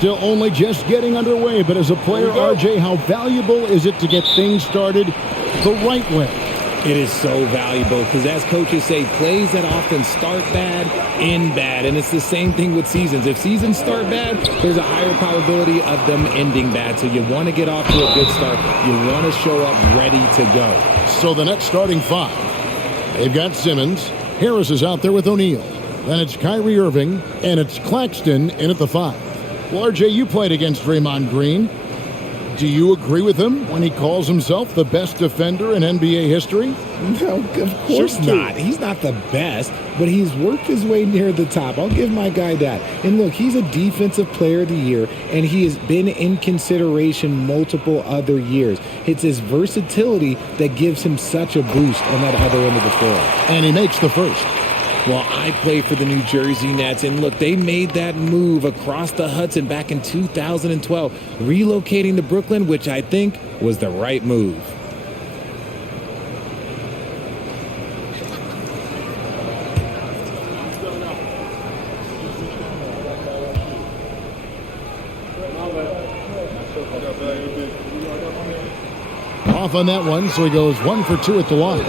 still only just getting underway, but as a player, RJ, how valuable is it to get things started the right way? It is so valuable because, as coaches say, plays that often start bad, end bad. And it's the same thing with seasons. If seasons start bad, there's a higher probability of them ending bad. So you want to get off to a good start. You want to show up ready to go. So the next starting five, they've got Simmons. Harris is out there with O'Neal. Then it's Kyrie Irving, and it's Claxton in at the 5. Well, RJ, you played against Draymond Green. Do you agree with him when he calls himself the best defender in NBA history? No, of course not. He's not the best, but he's worked his way near the top. I'll give my guy that. And look, he's a defensive player of the year, and he has been in consideration multiple other years. It's his versatility that gives him such a boost on that other end of the floor. And he makes the first. Well, I play for the New Jersey Nets, and look, they made that move across the Hudson back in 2012, relocating to Brooklyn, which I think was the right move. Off on that one, so he goes 1 for 2 at the line.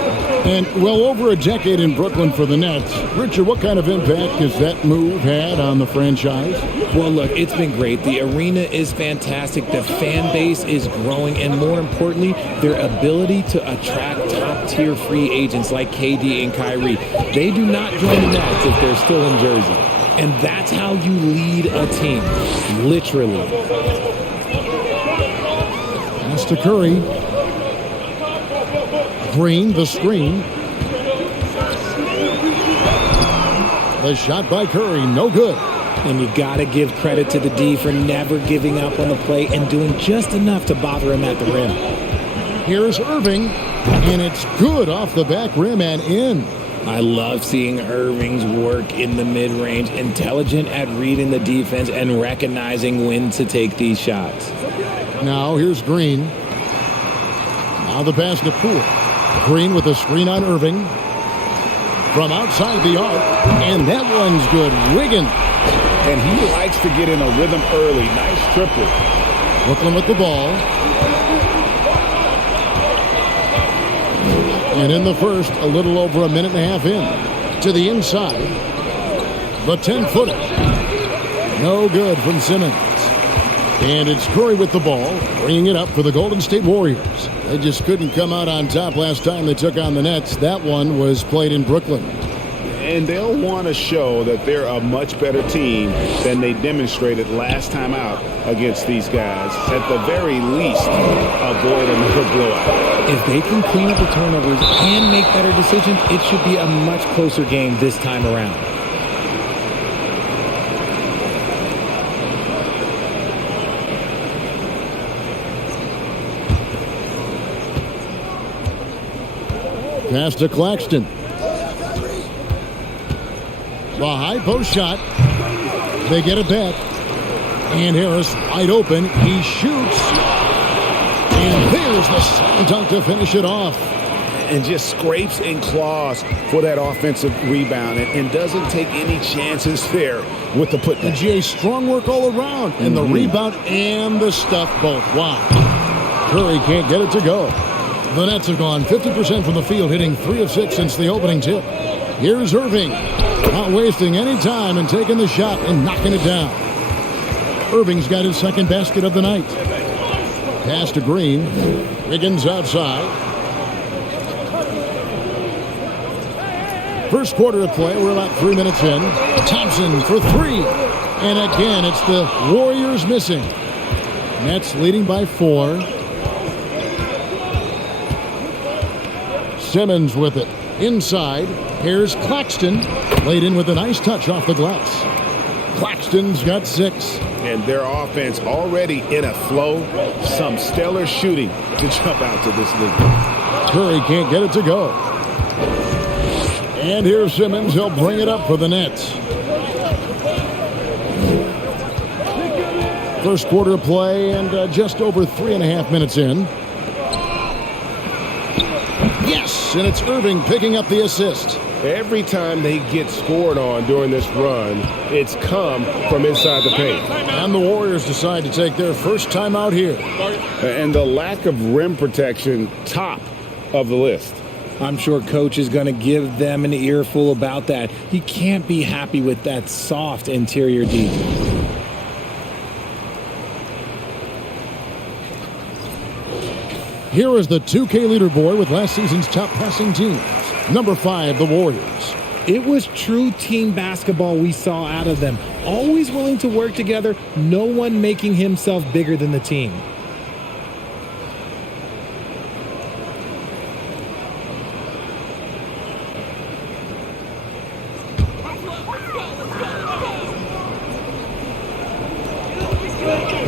And well over a decade in Brooklyn for the Nets. Richard, what kind of impact has that move had on the franchise? Well, look, it's been great. The arena is fantastic. The fan base is growing. And more importantly, their ability to attract top-tier free agents like KD and Kyrie. They do not join the Nets if they're still in Jersey. And that's how you lead a team, literally. Pass to Curry. Green, the screen. The shot by Curry, no good. And you got to give credit to the D for never giving up on the play and doing just enough to bother him at the rim. Here's Irving, and it's good off the back rim and in. I love seeing Irving's work in the mid-range, intelligent at reading the defense and recognizing when to take these shots. Now here's Green. Now the pass to Poole. Green with a screen on Irving. From outside the arc, and that one's good. Wiggins. And he likes to get in a rhythm early. Nice triple. Brooklyn with the ball. And in the first, a little over a minute and a half in. To the inside. The 10-footer. No good from Simmons. And it's Curry with the ball, bringing it up for the Golden State Warriors. They just couldn't come out on top last time they took on the Nets. That one was played in Brooklyn. And they'll want to show that they're a much better team than they demonstrated last time out against these guys. At the very least, avoid another blowout. If they can clean up the turnovers and make better decisions, it should be a much closer game this time around. Pass to Claxton. The high post shot. They get it back. And Harris wide open. He shoots. And there's the slam dunk to finish it off. And just scrapes and claws for that offensive rebound and doesn't take any chances there with the putback. And GA, strong work all around. And the rebound and the stuff both. Wow. Curry can't get it to go. The Nets have gone 50% from the field, hitting 3 of 6 since the opening tip. Here's Irving, not wasting any time and taking the shot and knocking it down. Irving's got his second basket of the night. Pass to Green. Wiggins outside. First quarter of play, we're about 3 minutes in. Thompson for 3. And again, it's the Warriors missing. Nets leading by 4. Simmons with it. Inside. Here's Claxton. Laid in with a nice touch off the glass. Claxton's got 6. And their offense already in a flow. Some stellar shooting to jump out to this league. Curry can't get it to go. And here's Simmons. He'll bring it up for the Nets. First quarter of play and just over 3.5 minutes in. Yes, and it's Irving picking up the assist. Every time they get scored on during this run, it's come from inside the paint. And the Warriors decide to take their first timeout here. And the lack of rim protection, top of the list. I'm sure coach is going to give them an earful about that. He can't be happy with that soft interior D. Here is the 2K leaderboard with last season's top passing teams. Number 5, the Warriors. It was true team basketball we saw out of them. Always willing to work together, no one making himself bigger than the team.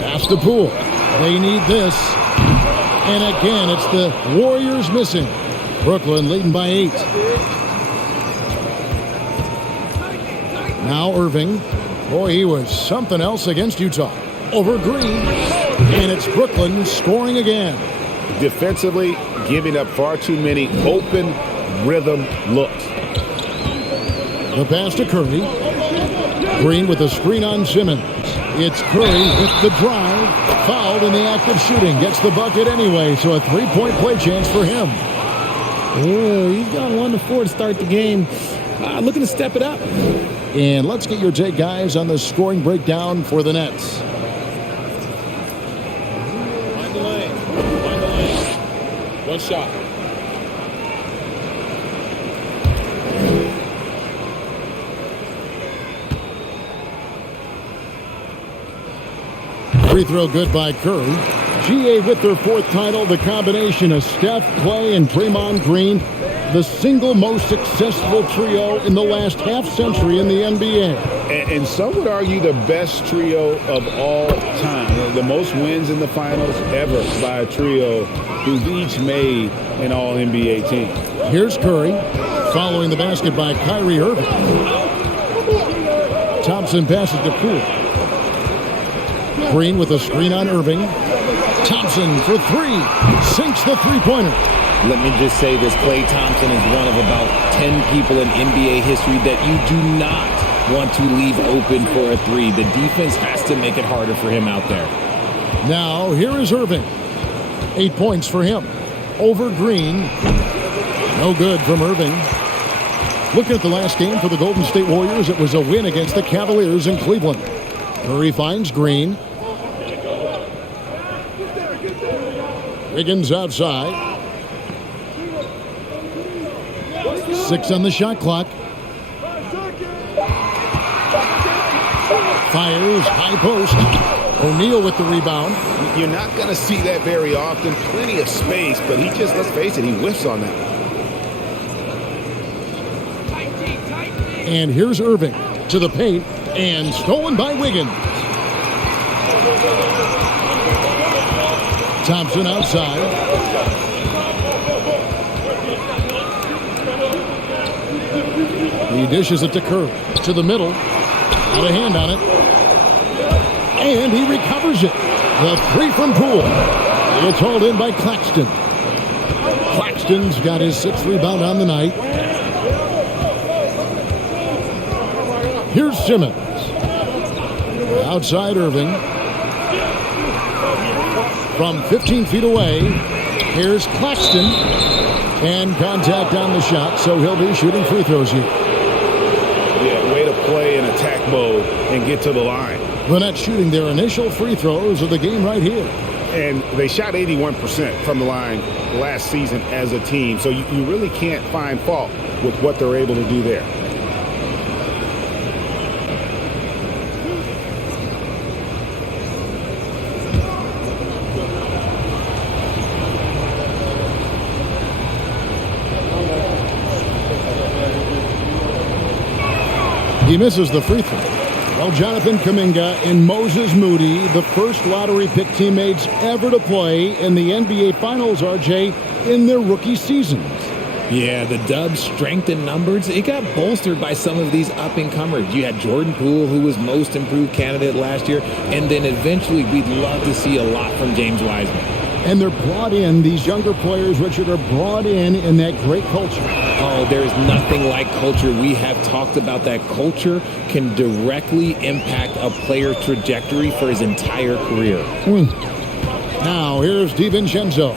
Pass to Poole. They need this. And again, it's the Warriors missing. Brooklyn leading by 8. Now Irving. Boy, he was something else against Utah. Over Green. And it's Brooklyn scoring again. Defensively, giving up far too many open rhythm looks. The pass to Curry. Green with the screen on Simmons. It's Curry with the drive. Fouled in the act of shooting. Gets the bucket anyway, so a 3-point play chance for him. Oh, he's got 1-4 to start the game. Looking to step it up. And let's get your take, guys, on the scoring breakdown for the Nets. Find the lane. Find the lane. One shot. Free throw good by Curry. GA with their 4th title, the combination of Steph, Clay, and Draymond Green, the single most successful trio in the last half-century in the NBA. And some would argue the best trio of all time. The most wins in the finals ever by a trio who've each made an All-NBA team. Here's Curry, following the basket by Kyrie Irving. Thompson passes to Poole. Green with a screen on Irving. Thompson for 3. Sinks the three-pointer. Let me just say this. Klay Thompson is one of about 10 people in NBA history that you do not want to leave open for a 3. The defense has to make it harder for him out there. Now, here is Irving. 8 points for him. Over Green. No good from Irving. Looking at the last game for the Golden State Warriors, it was a win against the Cavaliers in Cleveland. Curry finds Green. Wiggins outside. 6 on the shot clock. Fires, high post. O'Neal with the rebound. You're not going to see that very often. Plenty of space, but he just, let's face it, he whiffs on that. And here's Irving to the paint and stolen by Wiggins. Thompson outside. He dishes it to Curry. To the middle. Got a hand on it. And he recovers it. The 3 from Poole. It's hauled in by Claxton. Claxton's got his 6th rebound on the night. Here's Simmons. Outside Irving. From 15 feet away, here's Claxton. And contact on the shot, so he'll be shooting free throws here. Yeah, way to play in attack mode and get to the line. The Nets shooting their initial free throws of the game right here. And they shot 81% from the line last season as a team, so you really can't find fault with what they're able to do there. He misses the free throw. Well, Jonathan Kuminga and Moses Moody, the first lottery pick teammates ever to play in the NBA Finals, RJ, in their rookie seasons. Yeah, the Dubs' strength in numbers, it got bolstered by some of these up-and-comers. You had Jordan Poole, who was most improved candidate last year, and then eventually we'd love to see a lot from James Wiseman. And they're brought in, these younger players, Richard, are brought in that great culture. Oh, there's nothing like culture. We have talked about that culture can directly impact a player's trajectory for his entire career. Now, here's DiVincenzo.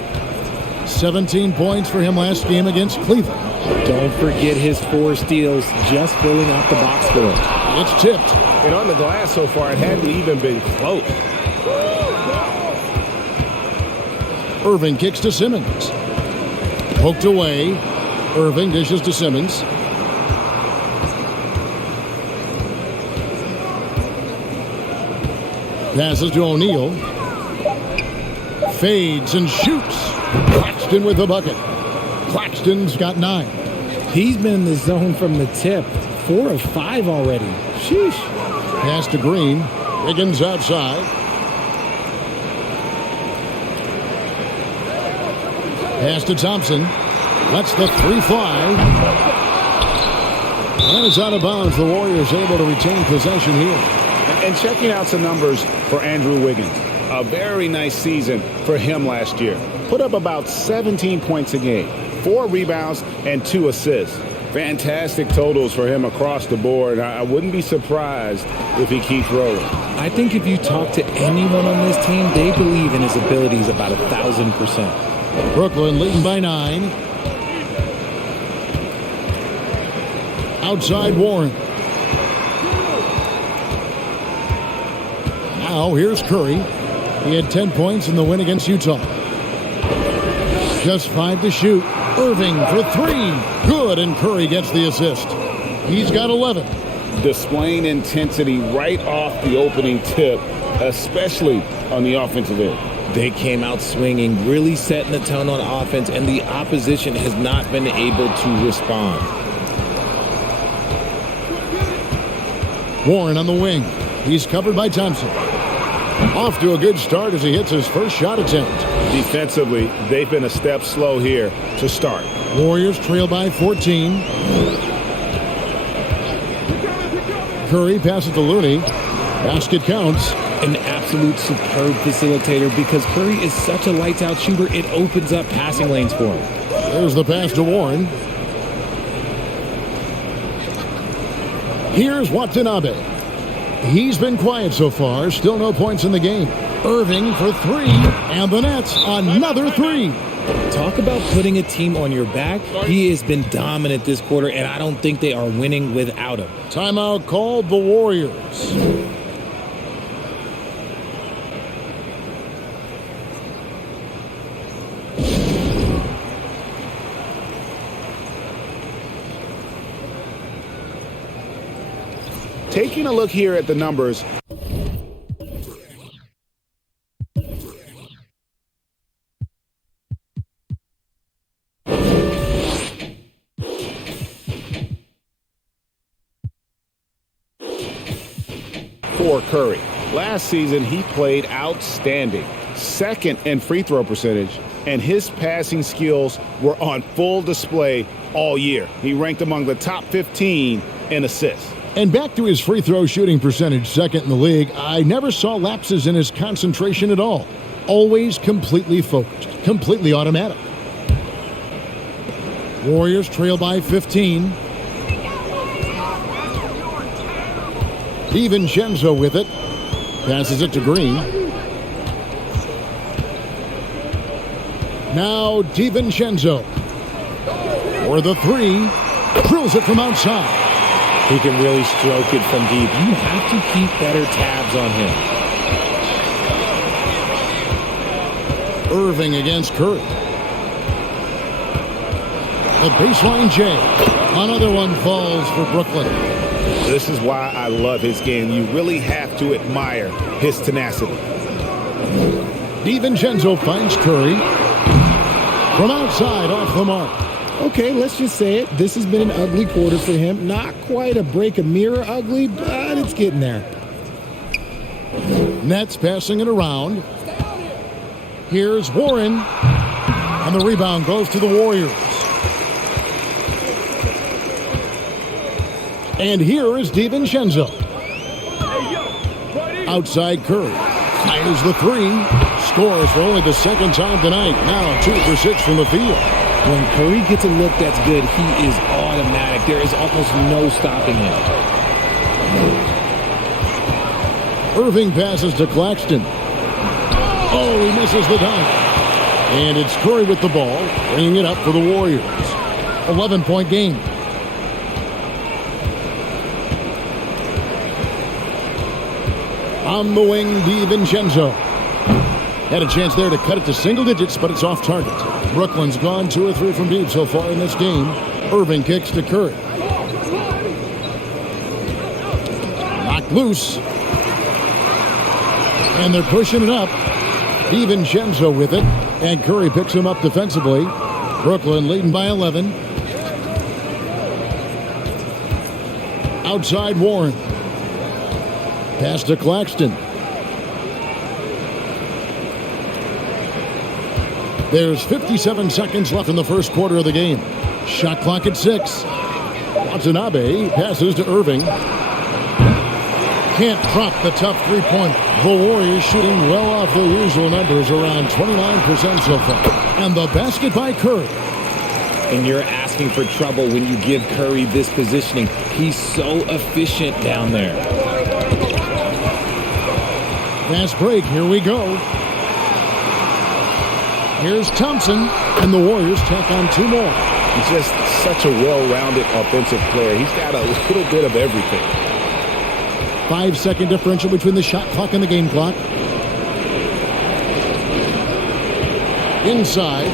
17 points for him last game against Cleveland. Don't forget his 4 steals, just filling out the box score. It's tipped. And on the glass so far, it hadn't even been close. Irving kicks to Simmons. Poked away. Irving dishes to Simmons. Passes to O'Neal. Fades and shoots. Claxton with the bucket. Claxton's got 9. He's been in the zone from the tip. 4 of 5 already. Sheesh. Pass to Green. Wiggins outside. Pass to Thompson. Lets the 3 fly. And it's out of bounds. The Warriors able to retain possession here. And checking out some numbers for Andrew Wiggins. A very nice season for him last year. Put up about 17 points a game, 4 rebounds, and 2 assists. Fantastic totals for him across the board. I wouldn't be surprised if he keeps rolling. I think if you talk to anyone on this team, they believe in his abilities about 1,000%. Brooklyn leading by 9. Outside Warren. Now here's Curry. He had 10 points in the win against Utah. Just 5 to shoot. Irving for 3. Good, and Curry gets the assist. He's got 11. Displaying intensity right off the opening tip, especially on the offensive end. They came out swinging, really setting the tone on offense, and the opposition has not been able to respond. Warren on the wing. He's covered by Thompson. Off to a good start as he hits his first shot attempt. Defensively, they've been a step slow here to start. Warriors trail by 14. Curry passes to Looney. Basket counts. An absolute superb facilitator because Curry is such a lights-out shooter, it opens up passing lanes for him. There's the pass to Warren. Here's Watanabe. He's been quiet so far. Still no points in the game. Irving for 3. And the Nets, another 3. Talk about putting a team on your back. He has been dominant this quarter, and I don't think they are winning without him. Timeout called the Warriors. Taking a look here at the numbers. For Curry. Last season, he played outstanding. 2nd in free throw percentage, and his passing skills were on full display all year. He ranked among the top 15 in assists. And back to his free throw shooting percentage, 2nd in the league, I never saw lapses in his concentration at all. Always completely focused, completely automatic. Warriors trail by 15. DiVincenzo with it. Passes it to Green. Now DiVincenzo. For the 3. Drills it from outside. He can really stroke it from deep. You have to keep better tabs on him. Irving against Curry. The baseline J. Another one falls for Brooklyn. This is why I love his game. You really have to admire his tenacity. DiVincenzo finds Curry. From outside, off the mark. Okay, let's just say it. This has been an ugly quarter for him. Not quite a break a mirror ugly, but it's getting there. Nets passing it around. Here's Warren. And the rebound goes to the Warriors. And here is DiVincenzo. Outside Curry. Fires the 3. scores for only the second time tonight. Now 2 for 6 from the field. When Curry gets a look that's good, he is automatic. There is almost no stopping him. Irving passes to Claxton. Oh, he misses the dunk. And it's Curry with the ball, bringing it up for the Warriors. 11-point game. On the wing, DiVincenzo. Had a chance there to cut it to single digits, but it's off target. Brooklyn's gone 2 or 3 from deep so far in this game. Irving kicks to Curry. Knocked loose. And they're pushing it up. DiVincenzo with it. And Curry picks him up defensively. Brooklyn leading by 11. Outside Warren. Pass to Claxton. There's 57 seconds left in the first quarter of the game. Shot clock at 6. Watanabe passes to Irving. Can't drop the tough three-pointer. The Warriors shooting well off their usual numbers, around 29% so far. And the basket by Curry. And you're asking for trouble when you give Curry this positioning. He's so efficient down there. Fast break. Here we go. Here's Thompson, and the Warriors tack on 2 more. He's just such a well-rounded offensive player. He's got a little bit of everything. 5-second differential between the shot clock and the game clock. Inside.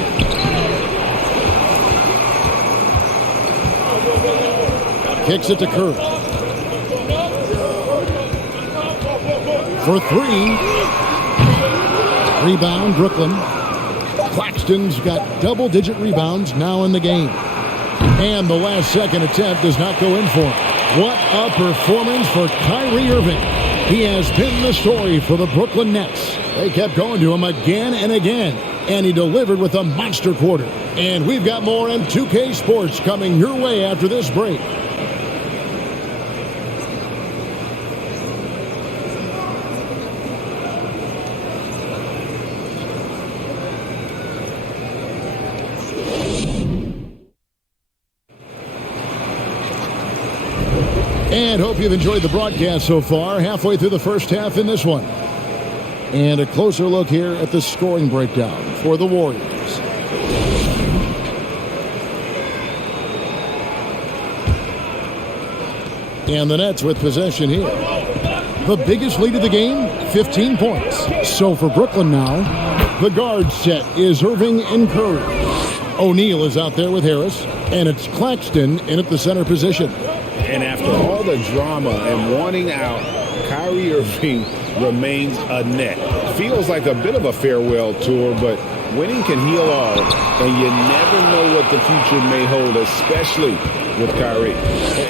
Kicks it to Curry. For 3. Rebound, Brooklyn. Claxton's got double-digit rebounds now in the game. And the last second attempt does not go in for him. What a performance for Kyrie Irving. He has been the story for the Brooklyn Nets. They kept going to him again and again, and he delivered with a monster quarter. And we've got more M2K Sports coming your way after this break. And hope you've enjoyed the broadcast so far. Halfway through the first half in this one. And a closer look here at the scoring breakdown for the Warriors. And the Nets with possession here. The biggest lead of the game, 15 points. So for Brooklyn now, the guard set is Irving and Curry. O'Neal is out there with Harris. And it's Claxton in at the center position. And after all the drama and wanting out, Kyrie Irving remains a Net. Feels like a bit of a farewell tour, but winning can heal all, and you never know what the future may hold, especially with Kyrie.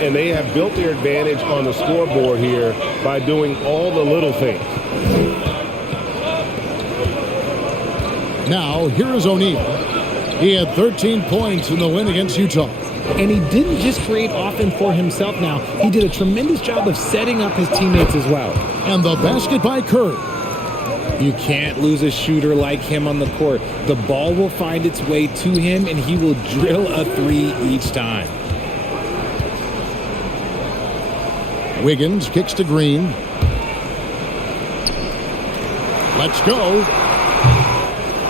And they have built their advantage on the scoreboard here by doing all the little things. Now, here is O'Neal. He had 13 points in the win against Utah. And he didn't just create offense for himself now. He did a tremendous job of setting up his teammates as well. And the basket by Curry. You can't lose a shooter like him on the court. The ball will find its way to him, and he will drill a 3 each time. Wiggins kicks to Green. Let's go.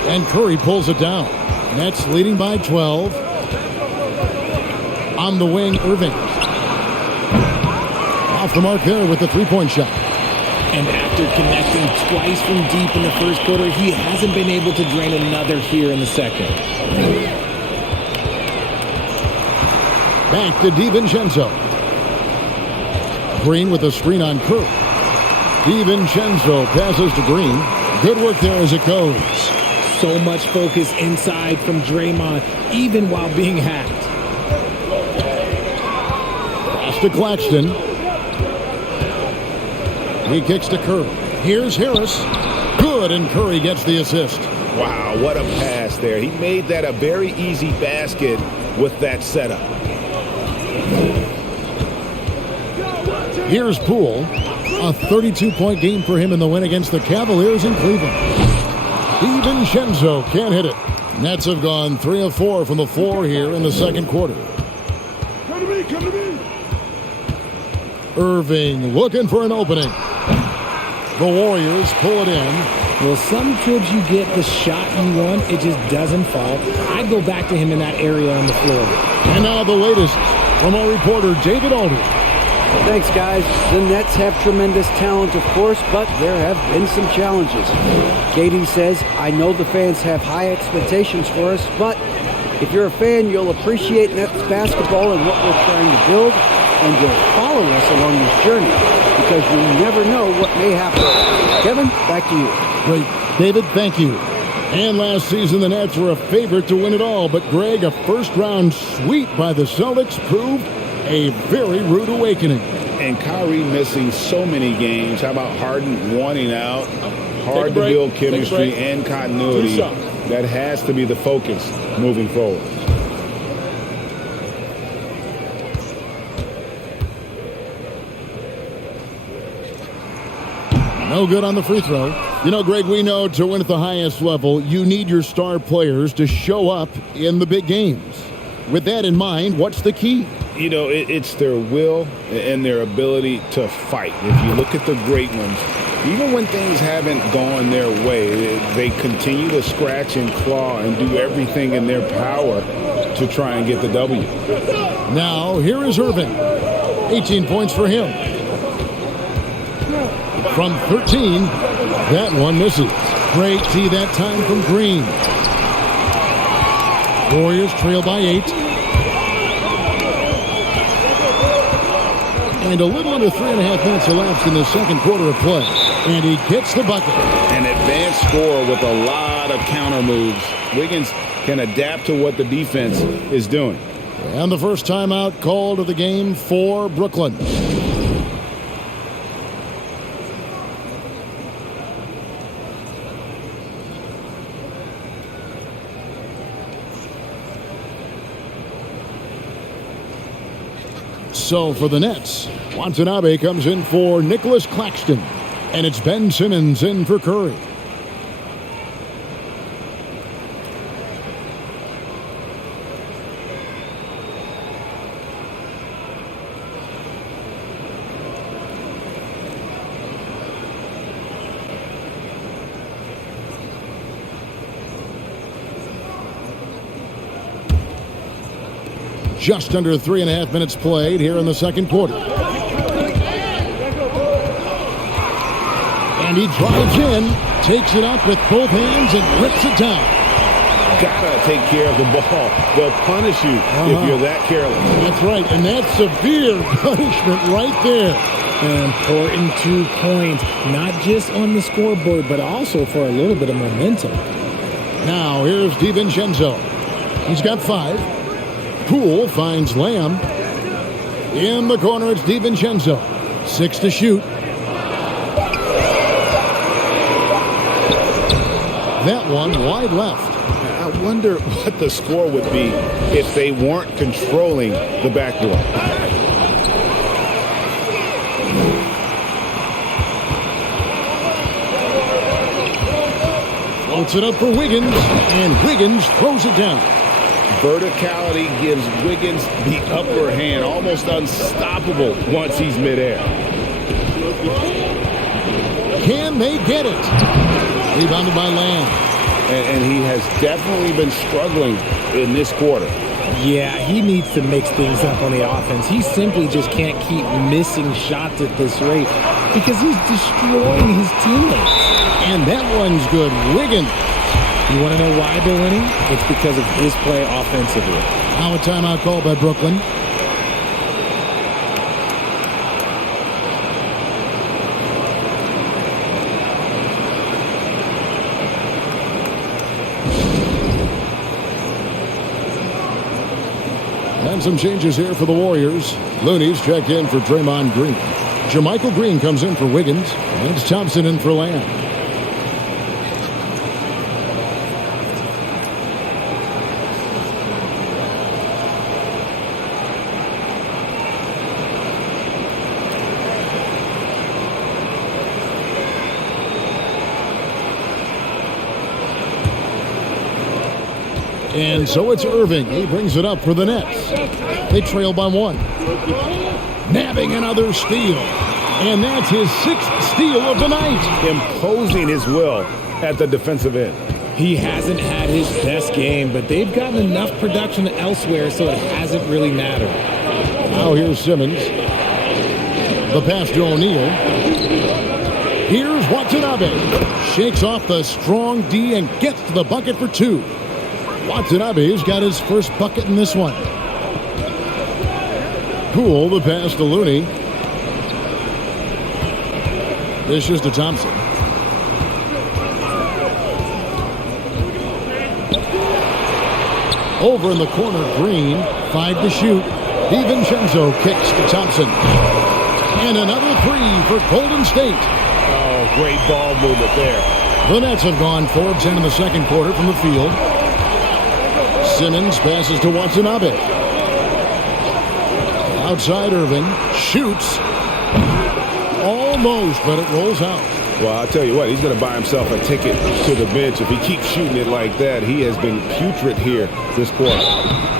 And Curry pulls it down. Nets leading by 12. On the wing, Irving. Off the mark there with the three-point shot. And after connecting twice from deep in the first quarter, he hasn't been able to drain another here in the second. Back to DiVincenzo. Green with a screen on Curry. DiVincenzo passes to Green. Good work there as it goes. So much focus inside from Draymond, even while being hacked. Pass to Claxton. He kicks to Curry. Here's Harris. Good, and Curry gets the assist. Wow, what a pass there. He made that a very easy basket with that setup. Here's Poole. A 32-point game for him in the win against the Cavaliers in Cleveland. DiVincenzo can't hit it. Nets have gone 3 of 4 from the floor here in the second quarter. Come to me, come to me. Irving looking for an opening. The Warriors pull it in. Well, sometimes you get the shot you want, it just doesn't fall. I'd go back to him in that area on the floor. And now the latest from our reporter, David Aldridge. Thanks, guys. The Nets have tremendous talent, of course, but there have been some challenges. KD says, I know the fans have high expectations for us, but if you're a fan, you'll appreciate Nets basketball and what we're trying to build, and you'll follow us along this journey, because you never know what may happen. Kevin, back to you. Great. David, thank you. And last season, the Nets were a favorite to win it all, but Greg, a first-round sweep by the Celtics proved a very rude awakening. And Kyrie missing so many games. How about Harden wanting out? Hard to build chemistry and continuity. That has to be the focus moving forward. No good on the free throw. You know, Greg, we know to win at the highest level, you need your star players to show up in the big games. With that in mind, what's the key? You know, it's their will and their ability to fight. If you look at the great ones, even when things haven't gone their way, they continue to scratch and claw and do everything in their power to try and get the W. Now, here is Irving. 18 points for him. From 13, that one misses. Great D that time from Green. Warriors trail by 8. And a little under 3.5 minutes elapsed in the second quarter of play. And he gets the bucket. An advanced score with a lot of counter moves. Wiggins can adapt to what the defense is doing. And the first timeout called of the game for Brooklyn. So for the Nets, Watanabe comes in for Nicholas Claxton. And it's Ben Simmons in for Curry. Just under 3.5 minutes played here in the second quarter. And he drives in, takes it up with both hands and grips it down. Gotta take care of the ball. They'll punish you if you're that careless. That's right, and that's severe punishment right there. An important 2 points, not just on the scoreboard, but also for a little bit of momentum. Now, here's DiVincenzo. He's got 5. Poole finds Lamb. In the corner, it's DiVincenzo. 6 to shoot. That one wide left. I wonder what the score would be if they weren't controlling the backdoor. Floats it up for Wiggins, and Wiggins throws it down. Verticality gives Wiggins the upper hand, almost unstoppable once he's midair. Can they get it? Rebounded by Lamb. And he has definitely been struggling in this quarter. Yeah, he needs to mix things up on the offense. He simply just can't keep missing shots at this rate because he's destroying his teammates. And that one's good. Wiggins. You want to know why they're winning? It's because of his play offensively. Now a timeout call by Brooklyn. And some changes here for the Warriors. Looney's checked in for Draymond Green. Jermichael Green comes in for Wiggins. And Thompson in for Lamb. And so it's Irving. He brings it up for the Nets. They trail by 1. Nabbing another steal. And that's his 6th steal of the night. Imposing his will at the defensive end. He hasn't had his best game, but they've gotten enough production elsewhere, so it hasn't really mattered. Now here's Simmons. The pass to O'Neal. Here's Watanabe. Shakes off the strong D and gets to the bucket for 2. Watanabe's got his first bucket in this one. Poole, the pass to Looney. This is to Thompson. Over in the corner, Green. 5 to shoot. DiVincenzo kicks to Thompson. And another 3 for Golden State. Oh, great ball movement there. The Nets have gone 4 of 10 in the second quarter from the field. Simmons passes to Watanabe. Outside Irving. Shoots. Almost, but it rolls out. Well, I'll tell you what, he's going to buy himself a ticket to the bench. If he keeps shooting it like that, he has been putrid here this quarter.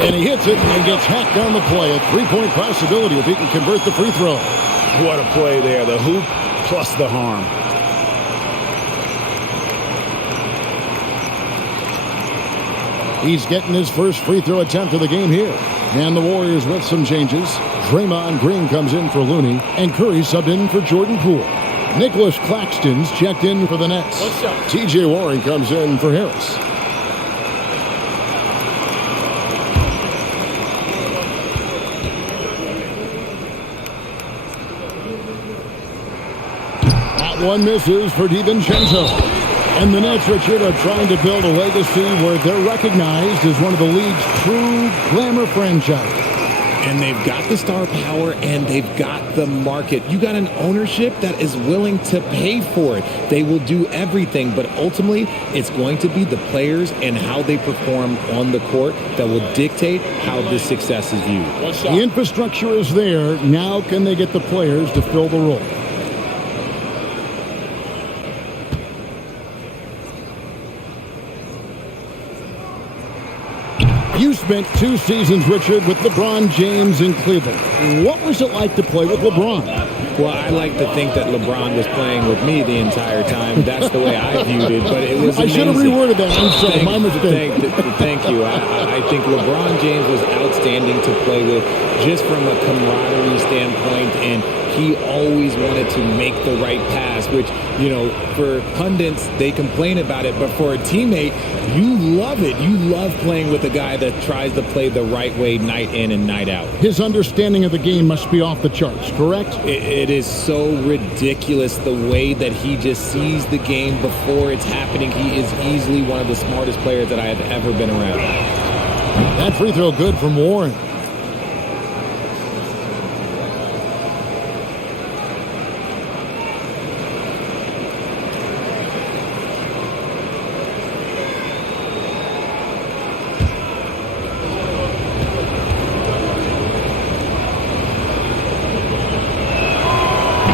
And he hits it and gets hacked down the play. A 3-point possibility if he can convert the free throw. What a play there. The hoop plus the harm. He's getting his first free throw attempt of the game here. And the Warriors with some changes. Draymond Green comes in for Looney. And Curry subbed in for Jordan Poole. Nicholas Claxton's checked in for the Nets. T.J. Warren comes in for Harris. That one misses for DiVincenzo. And the Nets, Richard, are trying to build a legacy where they're recognized as one of the league's true glamour franchises. And they've got the star power and they've got the market. You got an ownership that is willing to pay for it. They will do everything, but ultimately it's going to be the players and how they perform on the court that will dictate how this success is viewed. The infrastructure is there. Now can they get the players to fill the role? You spent 2 seasons, Richard, with LeBron James in Cleveland. What was it like to play with LeBron? Well, I like to think that LeBron was playing with me the entire time. That's the way I viewed it, but it was amazing. I should have reworded that. I'm sorry, my mistake. Thank you. I think LeBron James was outstanding to play with just from a camaraderie standpoint, and he always wanted to make the right pass, which, you know, for pundits, they complain about it, but for a teammate, you love it. You love playing with a guy that tries to play the right way night in and night out. His understanding of the game must be off the charts, correct? It is so ridiculous the way that he just sees the game before it's happening. He is easily one of the smartest players that I have ever been around. That free throw good from Warren.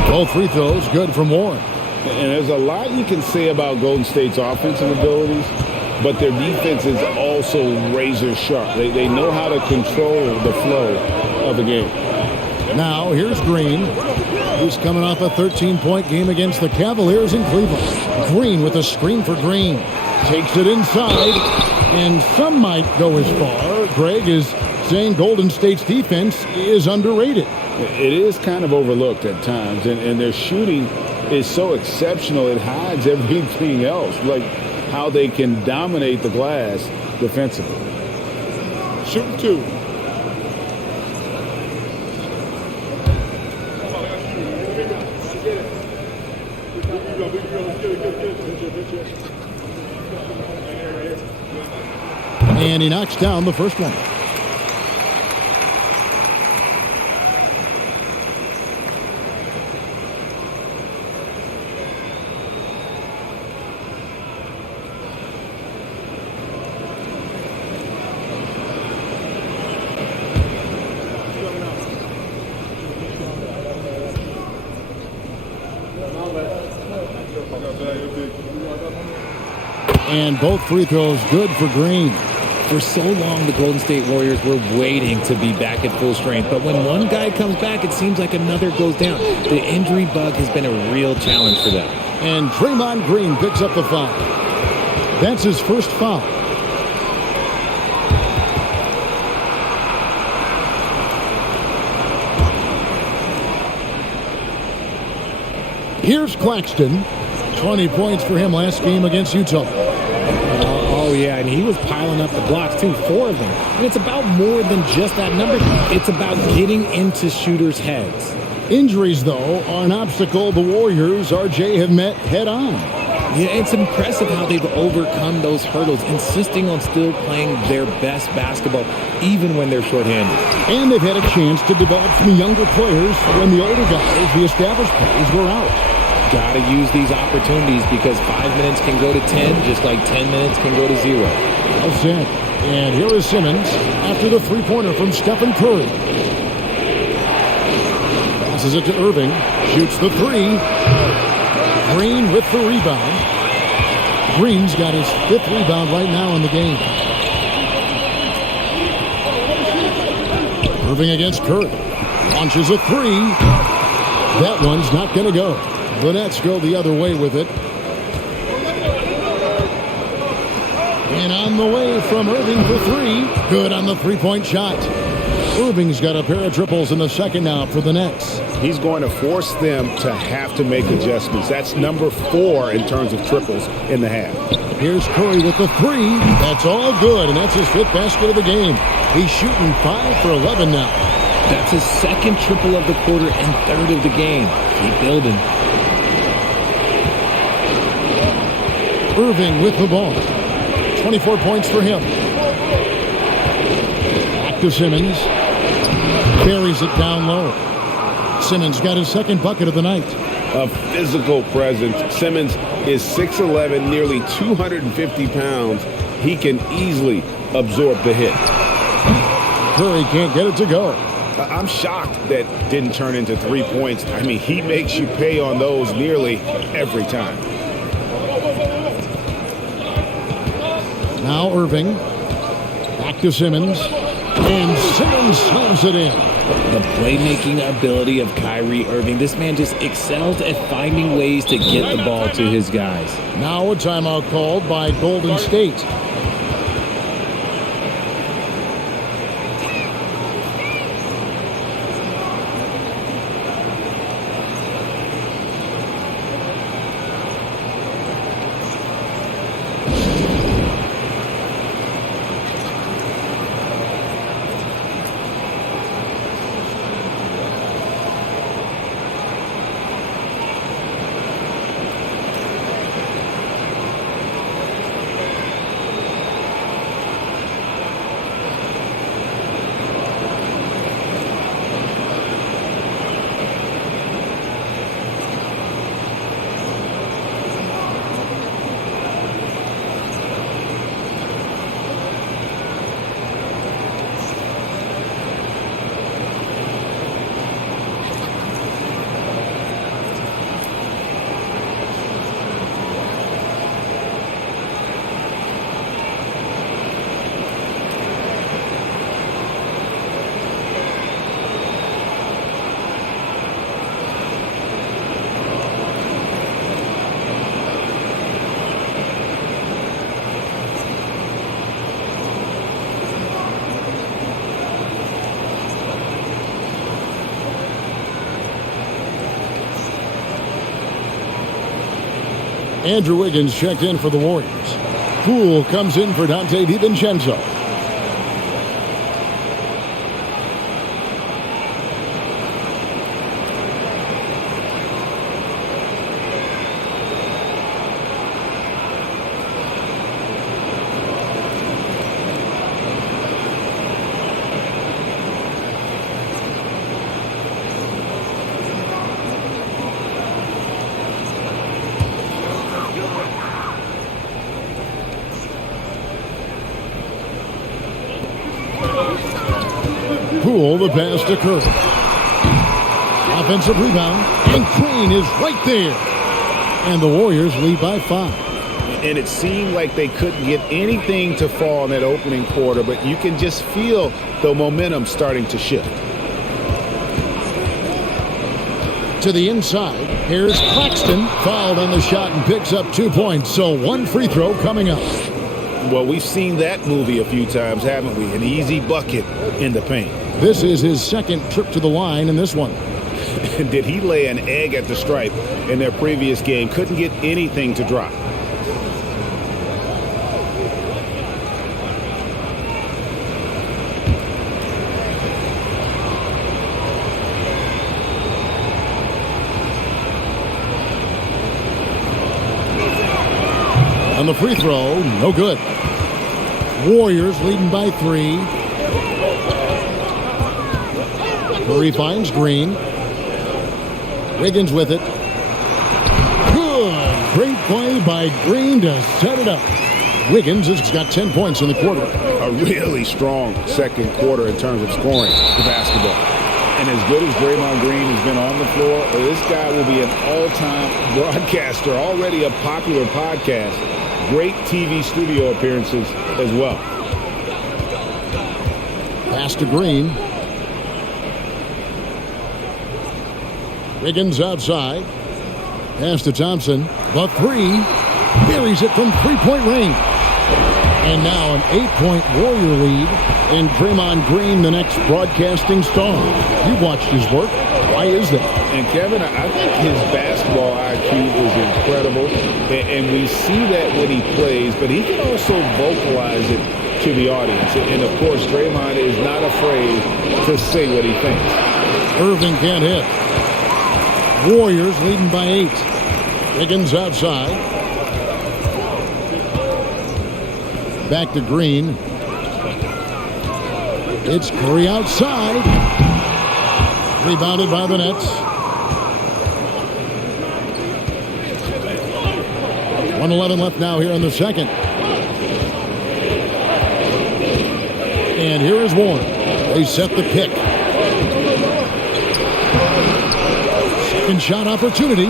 Both free throws good from Warren. And there's a lot you can say about Golden State's offensive abilities, but their defense is also razor sharp. They know how to control the flow of the game. Now here's Green, who's coming off a 13-point game against the Cavaliers in Cleveland. Green with a screen for Green. Takes it inside, and some might go as far. Greg is saying Golden State's defense is underrated. It is kind of overlooked at times, and their shooting is so exceptional it hides everything else, like how they can dominate the glass defensively. Shooting 2. And he knocks down the first one. And both free throws good for Green. For so long, the Golden State Warriors were waiting to be back at full strength. But when one guy comes back, it seems like another goes down. The injury bug has been a real challenge for them. And Draymond Green picks up the foul. That's his first foul. Here's Claxton. 20 points for him last game against Utah. Oh, yeah, and he was piling up the blocks, too, 4 of them. And it's about more than just that number. It's about getting into shooters' heads. Injuries, though, are an obstacle the Warriors, RJ, have met head-on. Yeah, it's impressive how they've overcome those hurdles, insisting on still playing their best basketball, even when they're shorthanded. And they've had a chance to develop some younger players when the older guys, the established players, were out. Got to use these opportunities because 5 minutes can go to 10, just like 10 minutes can go to 0. Well said. And here is Simmons after the three-pointer from Stephen Curry. Passes it to Irving. Shoots the three. Green with the rebound. Green's got his 5th rebound right now in the game. Irving against Curry. Launches a three. That one's not going to go. The Nets go the other way with it. And on the way from Irving for 3. Good on the three-point shot. Irving's got a pair of triples in the second now for the Nets. He's going to force them to have to make adjustments. That's number 4 in terms of triples in the half. Here's Curry with the 3. That's all good, and that's his 5th basket of the game. He's shooting 5 for 11 now. That's his 2nd triple of the quarter and 3rd of the game. Keep building. Irving with the ball. 24 points for him. Back to Simmons. Carries it down low. Simmons got his 2nd bucket of the night. A physical presence. Simmons is 6'11", nearly 250 pounds. He can easily absorb the hit. Curry can't get it to go. I'm shocked that didn't turn into 3 points. I mean, he makes you pay on those nearly every time. Now Irving. Back to Simmons. And Simmons slams it in. The playmaking ability of Kyrie Irving. This man just excels at finding ways to get the ball to his guys. Now a timeout called by Golden State. Andrew Wiggins checked in for the Warriors. Poole comes in for Dante DiVincenzo. Poole, the pass to Curry. Offensive rebound, and Crane is right there. And the Warriors lead by 5. and it seemed like they couldn't get anything to fall in that opening quarter, but you can just feel the momentum starting to shift. To the inside, here's Claxton, fouled on the shot and picks up 2 points, so one free throw coming up. Well, we've seen that movie a few times, haven't we? An easy bucket in the paint. This is his second trip to the line in this one. Did he lay an egg at the stripe in their previous game? Couldn't get anything to drop. On the free throw, no good. Warriors leading by 3. Murray finds Green. Wiggins with it. Good. Great play by Green to set it up. Wiggins has got 10 points in the quarter. A really strong second quarter in terms of scoring the basketball. And as good as Draymond Green has been on the floor, this guy will be an all-time broadcaster, already a popular podcast. Great TV studio appearances as well. Pass to Green. Wiggins outside. Pass to Thompson. The 3. Buries it from three-point range. And now an 8-point Warrior lead. And Draymond Green, the next broadcasting star. You've watched his work. Why is that? And Kevin, I think his basketball IQ is incredible. And we see that when he plays, but he can also vocalize it to the audience. And of course, Draymond is not afraid to say what he thinks. Irving can't hit. Warriors leading by 8. Wiggins outside. Back to Green. It's Curry outside. Rebounded by the Nets. 1:11 left now here in the second. And here is Warren. They set the pick. Second shot opportunity.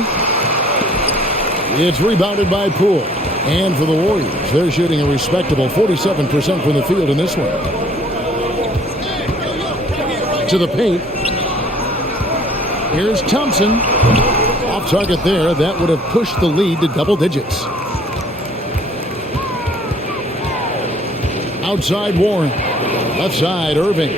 It's rebounded by Poole. And for the Warriors, they're shooting a respectable 47% from the field in this one. To the paint. Here's Thompson. Off target there. That would have pushed the lead to double digits. Outside Warren. Left side Irving.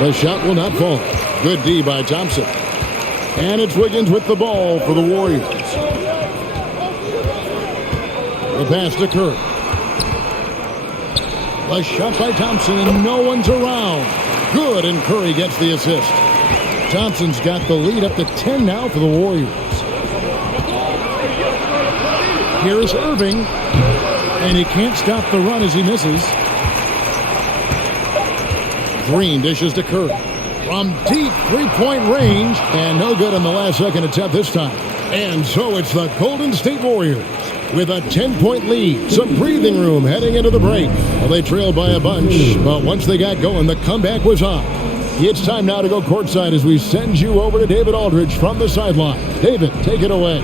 The shot will not fall. Good D by Thompson. And it's Wiggins with the ball for the Warriors. The pass to Curry. A shot by Thompson and no one's around. Good, and Curry gets the assist. Thompson's got the lead up to 10 now for the Warriors. Here's Irving. And he can't stop the run as he misses. Green dishes to Curry. From deep three-point range. And no good on the last second attempt this time. And so it's the Golden State Warriors with a 10-point lead. Some breathing room heading into the break. Well, they trailed by a bunch, but once they got going, the comeback was on. It's time now to go courtside as we send you over to David Aldridge from the sideline. David, take it away.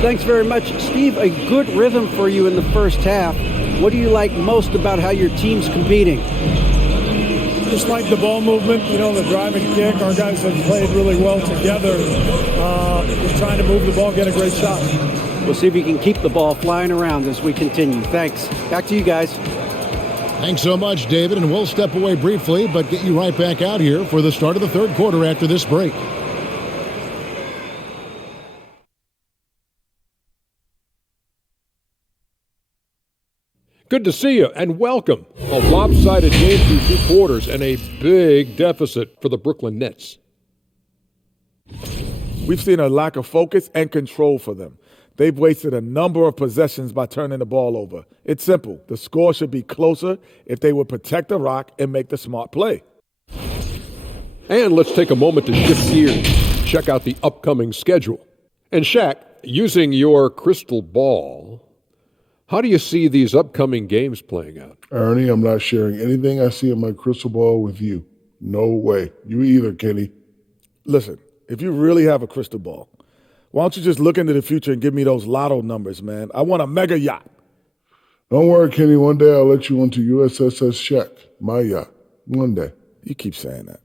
Thanks very much, Steve. A good rhythm for you in the first half. What do you like most about how your team's competing? Just like the ball movement, the drive and kick. Our guys have played really well together. Just trying to move the ball, get a great shot. We'll see if you can keep the ball flying around as we continue. Thanks. Back to you guys. Thanks so much, David, and we'll step away briefly, but get you right back out here for the start of the third quarter after this break. Good to see you, and welcome. A lopsided game through 2 quarters and a big deficit for the Brooklyn Nets. We've seen a lack of focus and control for them. They've wasted a number of possessions by turning the ball over. It's simple. The score should be closer if they would protect the rock and make the smart play. And let's take a moment to shift gears, check out the upcoming schedule. And Shaq, using your crystal ball, how do you see these upcoming games playing out? Ernie, I'm not sharing anything I see in my crystal ball with you. No way. You either, Kenny. Listen, if you really have a crystal ball, Why don't you just look into the future and give me those lotto numbers, man? I want a mega yacht. Don't worry, Kenny. One day I'll let you onto USSS Shaq, my yacht. One day. You keep saying that.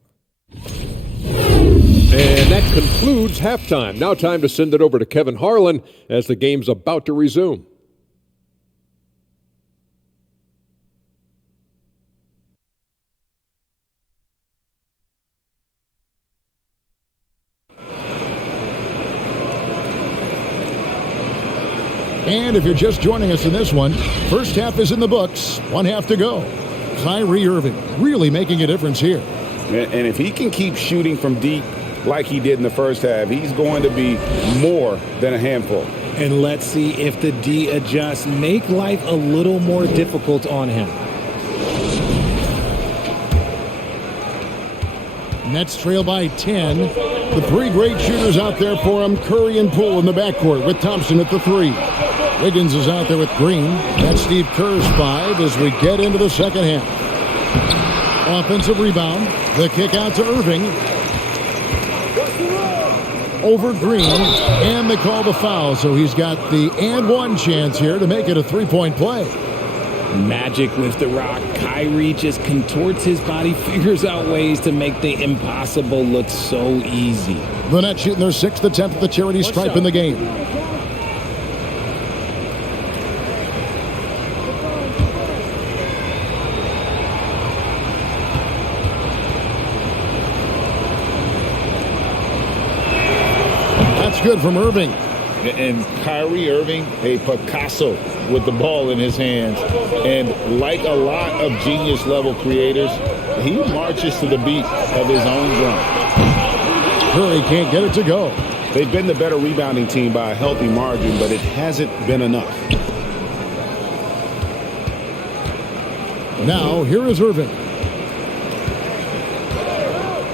And that concludes halftime. Now time to send it over to Kevin Harlan as the game's about to resume. And if you're just joining us in this one, first half is in the books. 1 half to go. Kyrie Irving really making a difference here. And if he can keep shooting from deep like he did in the first half, he's going to be more than a handful. And let's see if the D adjusts, make life a little more difficult on him. Nets trail by 10. The three great shooters out there for him, Curry and Poole in the backcourt with Thompson at the 3. Wiggins is out there with Green. That's Steve Kerr's 5 as we get into the second half. Offensive rebound. The kick out to Irving. Over Green. And they call the foul, so he's got the and one chance here to make it a three-point play. Magic with the rock. Kyrie just contorts his body, figures out ways to make the impossible look so easy. The Nets shooting their 6th attempt at the charity stripe in the game. That's good from Irving. And Kyrie Irving, a Picasso with the ball in his hands. And like a lot of genius-level creators, he marches to the beat of his own drum. Curry can't get it to go. They've been the better rebounding team by a healthy margin, but it hasn't been enough. Now, here is Irving.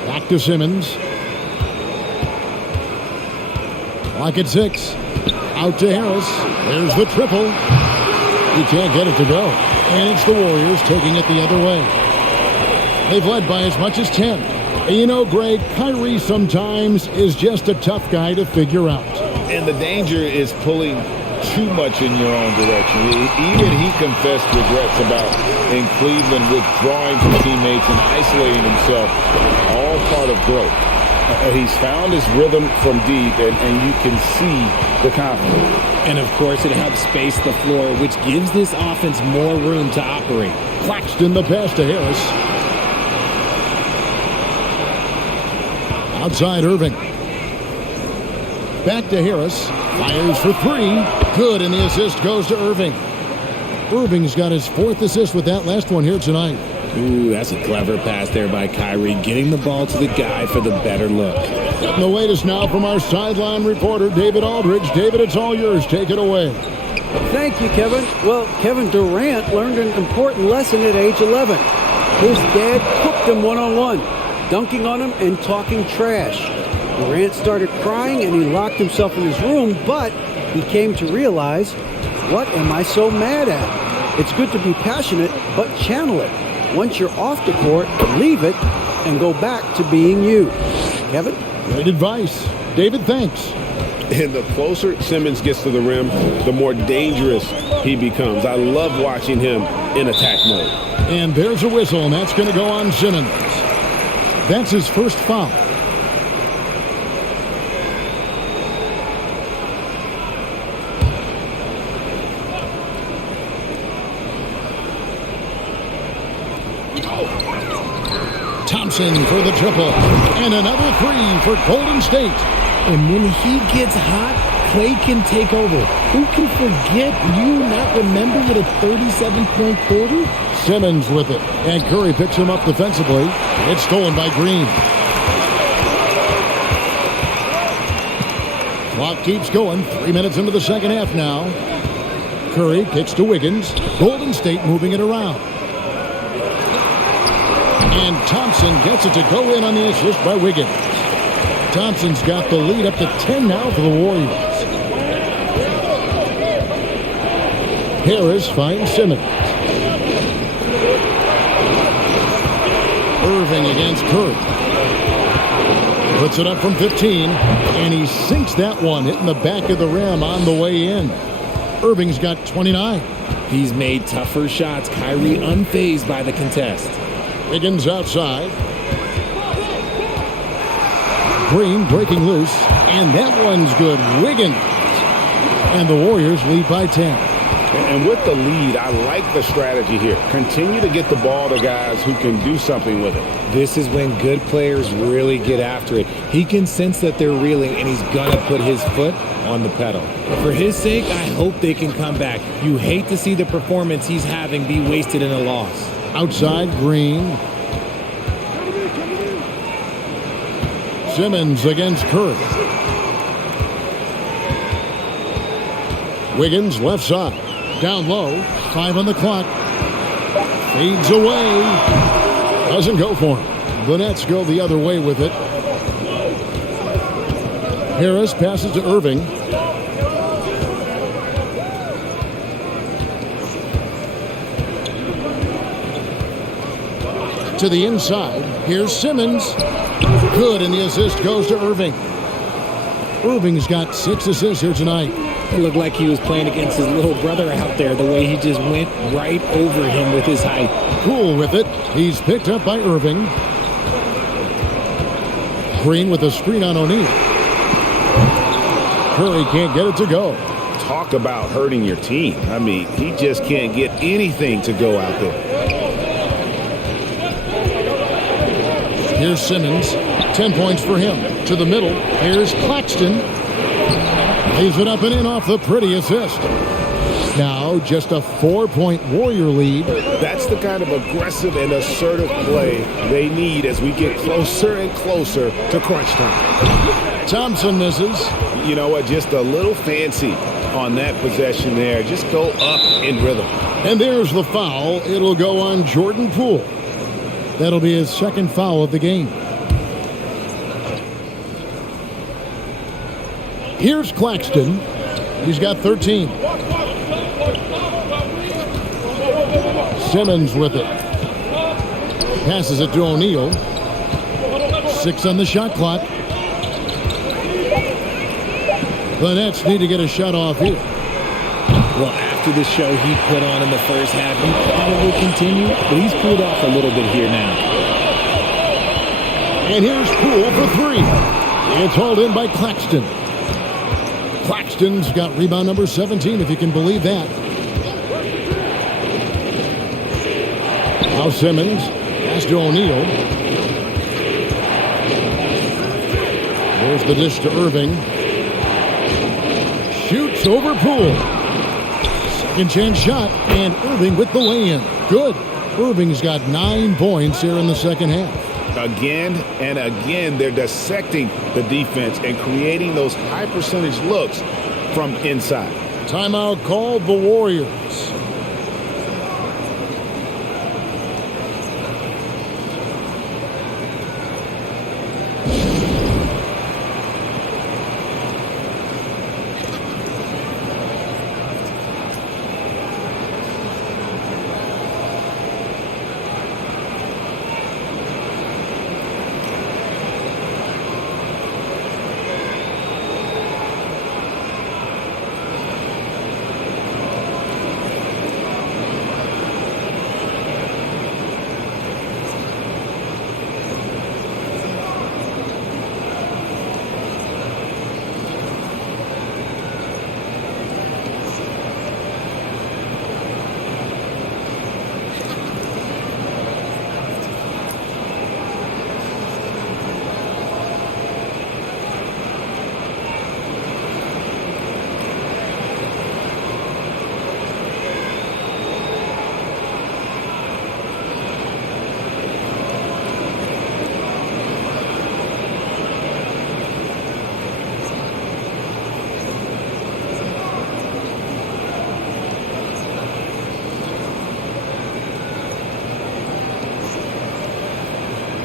Back to Simmons. Clock at 6. Out to Harris. There's the triple. He can't get it to go. And it's the Warriors taking it the other way. They've led by as much as 10. And you know, Greg, Kyrie sometimes is just a tough guy to figure out. And the danger is pulling too much in your own direction. Even he confessed regrets about in Cleveland withdrawing from teammates and isolating himself. All part of growth. He's found his rhythm from deep, and you can see the confidence. And, of course, it helps space the floor, which gives this offense more room to operate. Claxton the pass to Harris. Outside Irving. Back to Harris. Fires for 3. Good, and the assist goes to Irving. Irving's got his 4th assist with that last one here tonight. Ooh, that's a clever pass there by Kyrie, getting the ball to the guy for the better look. Getting the latest now from our sideline reporter, David Aldridge. David, it's all yours. Take it away. Thank you, Kevin. Well, Kevin Durant learned an important lesson at age 11. His dad cooked him one-on-one, dunking on him and talking trash. Durant started crying and he locked himself in his room, but he came to realize, what am I so mad at? It's good to be passionate, but channel it. Once you're off the court, leave it and go back to being you. Kevin? Great advice. David, thanks. And the closer Simmons gets to the rim, the more dangerous he becomes. I love watching him in attack mode. And there's a whistle, and that's going to go on Simmons. That's his first foul. Thompson for the triple. And another 3 for Golden State. And when he gets hot, Clay can take over. Who can forget? You not remember with a 37-point quarter? Simmons with it. And Curry picks him up defensively. It's stolen by Green. Clock keeps going. 3 minutes into the second half now. Curry kicks to Wiggins. Golden State moving it around. And Thompson gets it to go in on the assist by Wiggins. Thompson's got the lead up to 10 now for the Warriors. Harris finds Simmons. Irving against Curry. Puts it up from 15, and he sinks that one, hitting the back of the rim on the way in. Irving's got 29. He's made tougher shots. Kyrie unfazed by the contest. Wiggins outside. Green breaking loose, and that one's good. Wiggins. And the Warriors lead by 10. And with the lead, I like the strategy here. Continue to get the ball to guys who can do something with it. This is when good players really get after it. He can sense that they're reeling, and he's going to put his foot on the pedal. For his sake, I hope they can come back. You hate to see the performance he's having be wasted in a loss. Outside, Green. Simmons against Curry. Wiggins left side. Down low. 5 on the clock. Fades away. Doesn't go for him. The Nets go the other way with it. Harris passes to Irving. To the inside. Here's Simmons. Good, and the assist goes to Irving. Irving's got 6 assists here tonight. It looked like he was playing against his little brother out there, the way he just went right over him with his height. Cool with it. He's picked up by Irving. Green with a screen on O'Neal. Curry can't get it to go. Talk about hurting your team. I mean, he just can't get anything to go out there. Here's Simmons. 10 points for him. To the middle. Here's Claxton. Leaves it up and in off the pretty assist. Now just a 4-point Warrior lead. That's the kind of aggressive and assertive play they need as we get closer and closer to crunch time. Thompson misses. You know what? Just a little fancy on that possession there. Just go up in rhythm. And there's the foul. It'll go on Jordan Poole. That'll be his second foul of the game. Here's Claxton. He's got 13. Simmons with it. Passes it to O'Neal. 6 on the shot clock. The Nets need to get a shot off here. Well, after the show he put on in the first half, he probably continue, but he's pulled off a little bit here now. And here's Poole for 3. It's hauled in by Claxton. Claxton's got rebound number 17, if you can believe that. Now Simmons pass to O'Neal. There's the dish to Irving. Shoots over Poole. Second chance shot, and Irving with the lay-in. Good. Irving's got 9 points here in the second half. Again and again, they're dissecting the defense and creating those high percentage looks from inside. Timeout called the Warriors.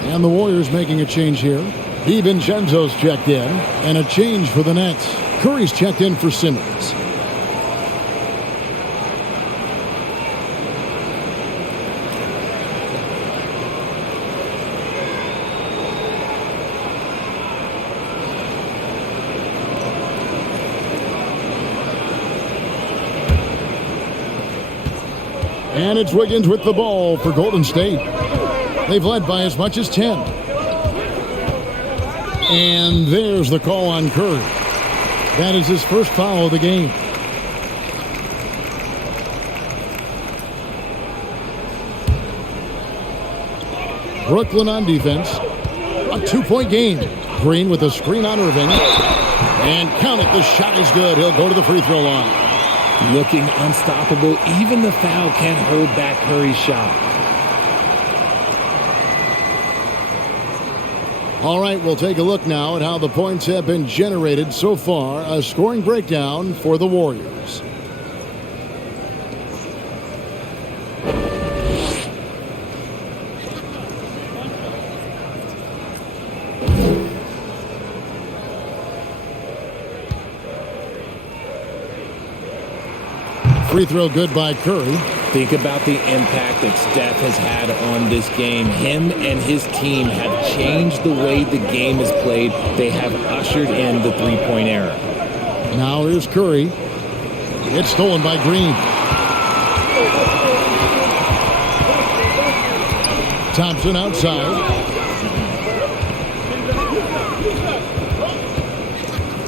And the Warriors making a change here. DiVincenzo's checked in, and a change for the Nets. Curry's checked in for Simmons. And it's Wiggins with the ball for Golden State. They've led by as much as 10. And there's the call on Curry. That is his first foul of the game. Brooklyn on defense. A 2-point game. Green with a screen on Irving. And count it, the shot is good. He'll go to the free throw line. Looking unstoppable. Even the foul can't hold back Curry's shot. All right, we'll take a look now at how the points have been generated so far. A scoring breakdown for the Warriors. Free throw good by Curry. Think about the impact that Steph has had on this game. Him and his team have changed the way the game is played. They have ushered in the three-point era. Now here's Curry. It's stolen by Green. Thompson outside.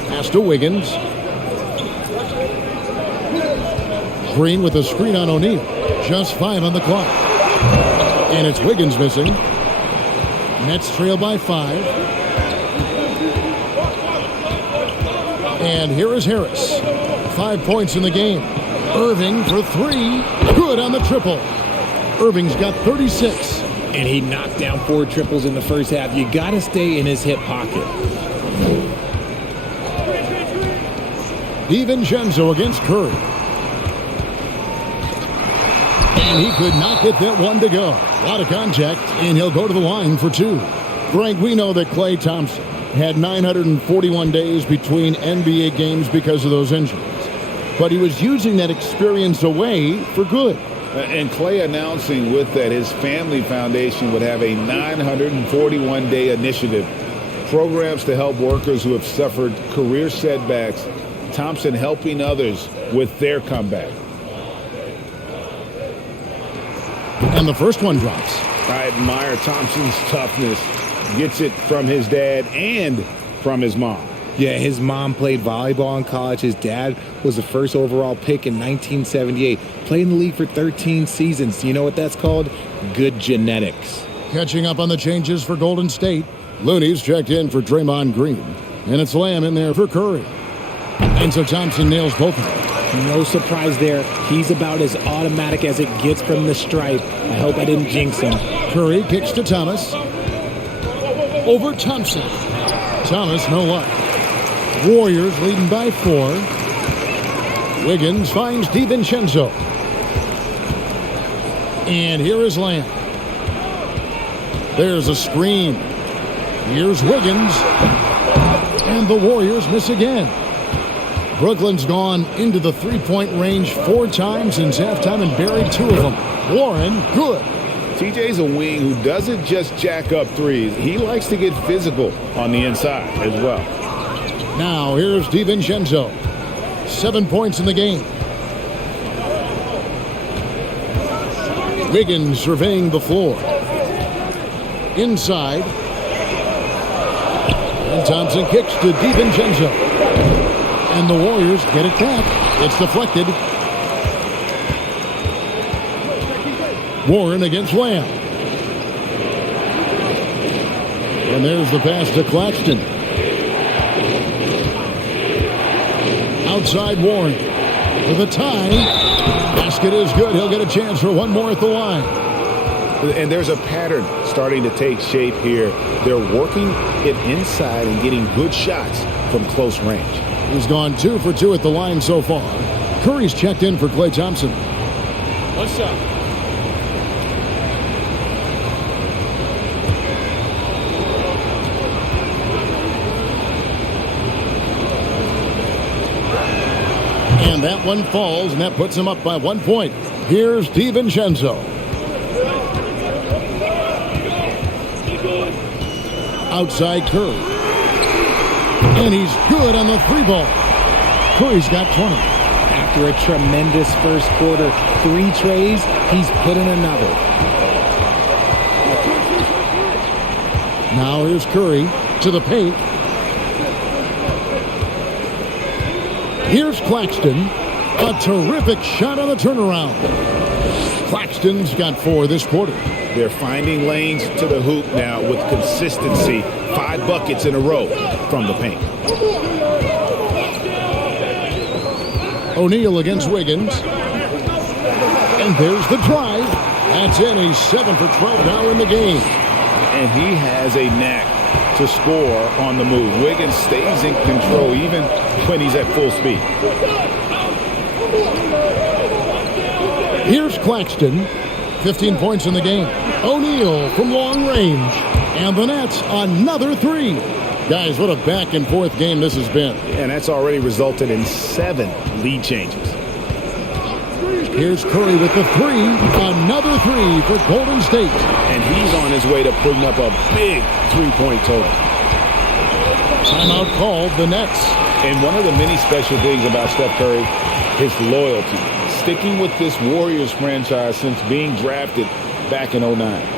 Pass to Wiggins. Green with a screen on O'Neal. Just 5 on the clock. And it's Wiggins missing. Nets trail by 5. And here is Harris. 5 points in the game. Irving for 3. Good on the triple. Irving's got 36. And he knocked down 4 triples in the first half. You got to stay in his hip pocket. DiVincenzo against Curry. And he could not get that one to go. A lot of contact, and he'll go to the line for 2. Greg, we know that Klay Thompson had 941 days between NBA games because of those injuries. But he was using that experience away for good. And Klay announcing with that his family foundation would have a 941-day initiative. Programs to help workers who have suffered career setbacks. Thompson helping others with their comeback. And the first one drops. I admire Thompson's toughness. Gets it from his dad and from his mom. Yeah, his mom played volleyball in college. His dad was the first overall pick in 1978. Played in the league for 13 seasons. You know what that's called? Good genetics. Catching up on the changes for Golden State. Looney's checked in for Draymond Green. And it's Lamb in there for Curry. And so Thompson nails both of them. No surprise there. He's about as automatic as it gets from the stripe. I hope I didn't jinx him. Curry kicks to Thomas. Over Thompson. Thomas, no luck. Warriors leading by 4. Wiggins finds DiVincenzo. And here is Lamb. There's a screen. Here's Wiggins. And the Warriors miss again. Brooklyn's gone into the three-point range 4 times since halftime and buried 2 of them. Warren, good. TJ's a wing who doesn't just jack up threes. He likes to get physical on the inside as well. Now here's DiVincenzo. 7 points in the game. Wiggins surveying the floor. Inside. And Thompson kicks to DiVincenzo. And the Warriors get it back. It's deflected. Warren against Lamb. And there's the pass to Claxton. Outside Warren for the tie. Basket is good. He'll get a chance for one more at the line. And there's a pattern starting to take shape here. They're working it inside and getting good shots from close range. He's gone 2 for 2 at the line so far. Curry's checked in for Klay Thompson. What's up? And that one falls, and that puts him up by 1 point. Here's DiVincenzo. Outside Curry. And he's good on the 3 ball. Curry's got 20. after a tremendous first quarter. 3 trays, he's put in another. Now here's Curry to the paint. Here's Claxton. A terrific shot on the turnaround. Claxton's got 4 this quarter. They're finding lanes to the hoop now with consistency. 5 buckets in a row from the paint. O'Neal against Wiggins. And there's the drive. That's in. He's 7 for 12 now in the game. And he has a knack to score on the move. Wiggins stays in control even when he's at full speed. Here's Claxton. 15 points in the game. O'Neal from long range. And the Nets another 3. Guys, what a back and forth game this has been. And that's already resulted in 7 lead changes. Here's Curry with the 3. Another 3 for Golden State. And he's on his way to putting up a big 3-point total. Timeout called, the Nets. And one of the many special things about Steph Curry, his loyalty. Sticking with this Warriors franchise since being drafted back in 2009.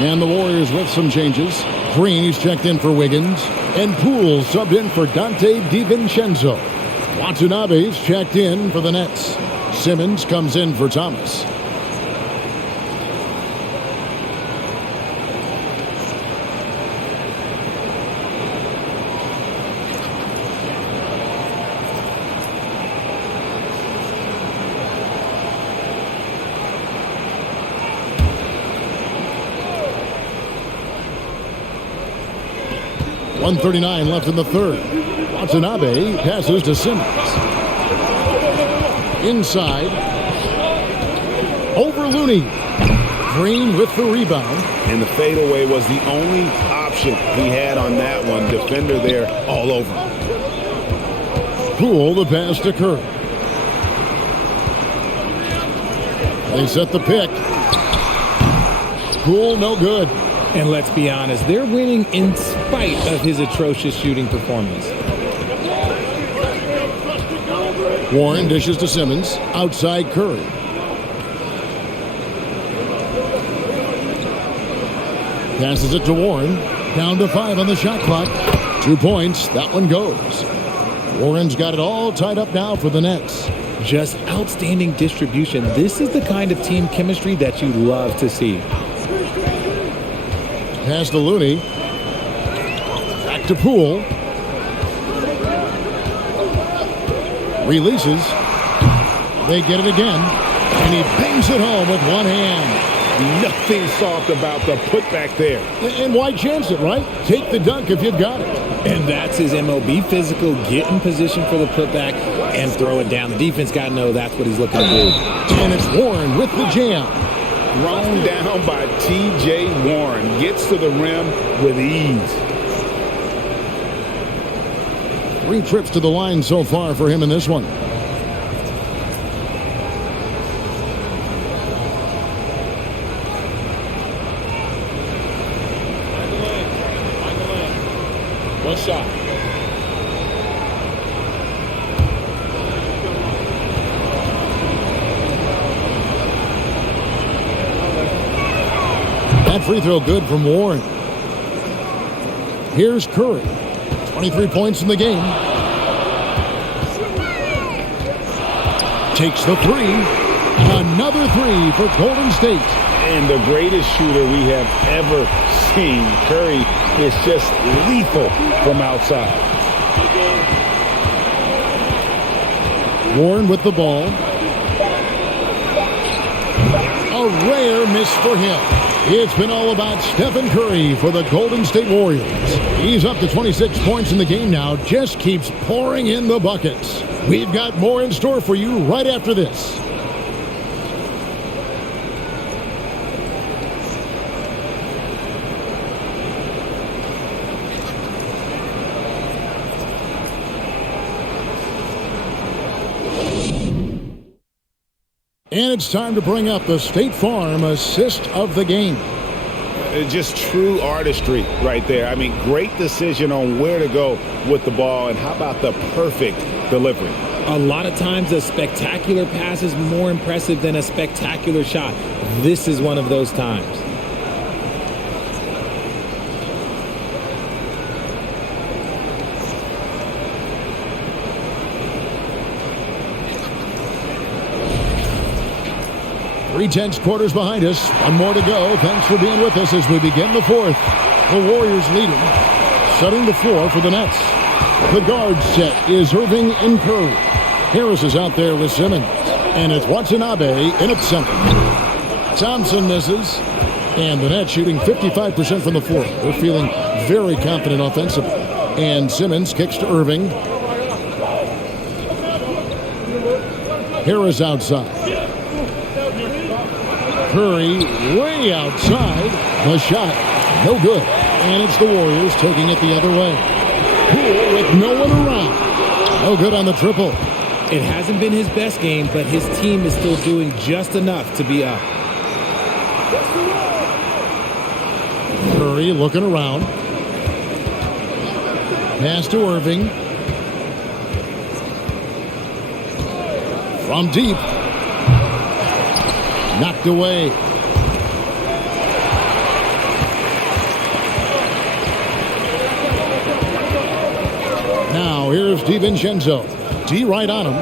And the Warriors with some changes. Green, he's checked in for Wiggins. And Poole subbed in for Dante DiVincenzo. Watanabe's checked in for the Nets. Simmons comes in for Thomas. .139 left in the third. Watanabe passes to Simmons. Inside. Over Looney. Green with the rebound. And the fadeaway was the only option he had on that one. Defender there all over him. Poole the pass to Curry. They set the pick. Poole no good. And let's be honest, they're winning in spite of his atrocious shooting performance. Warren dishes to Simmons. Outside Curry. Passes it to Warren. Down to 5 on the shot clock. 2 points. That one goes. Warren's got it all tied up now for the Nets. Just outstanding distribution. This is the kind of team chemistry that you love to see. Pass to Looney. Back to Poole. Releases. They get it again. And he bangs it home with one hand. Nothing soft about the putback there. And why chance it, right? Take the dunk if you've got it. And that's his MO. Be physical, get in position for the putback, and throw it down. The defense got to know that's what he's looking to do. And it's Warren with the jam. Thrown down by T.J. Warren. Gets to the rim with ease. 3 trips to the line so far for him in this one. One shot. That free throw good from Warren. Here's Curry. 23 points in the game. Takes the three. Another three for Golden State. And the greatest shooter we have ever seen. Curry is just lethal from outside. Warren with the ball. A rare miss for him. It's been all about Stephen Curry for the Golden State Warriors. He's up to 26 points in the game now. Just keeps pouring in the buckets. We've got more in store for you right after this. And it's time to bring up the State Farm assist of the game. Just true artistry right there. I mean, great decision on where to go with the ball, and how about the perfect delivery? A lot of times a spectacular pass is more impressive than a spectacular shot. This is one of those times. Three-tenths quarters behind us. One more to go. Thanks for being with us as we begin the fourth. The Warriors leading. Setting the floor for the Nets. The guard set is Irving and Curry. Harris is out there with Simmons. And it's Watanabe in at center. Thompson misses. And the Nets shooting 55% from the floor. They're feeling very confident offensively. And Simmons kicks to Irving. Harris outside. Curry way outside. The shot, no good. And it's the Warriors taking it the other way. Poole with no one around. No good on the triple. It hasn't been his best game, but his team is still doing just enough to be up. Curry looking around. Pass to Irving. From deep. Knocked away. Now here's DiVincenzo. D right on him.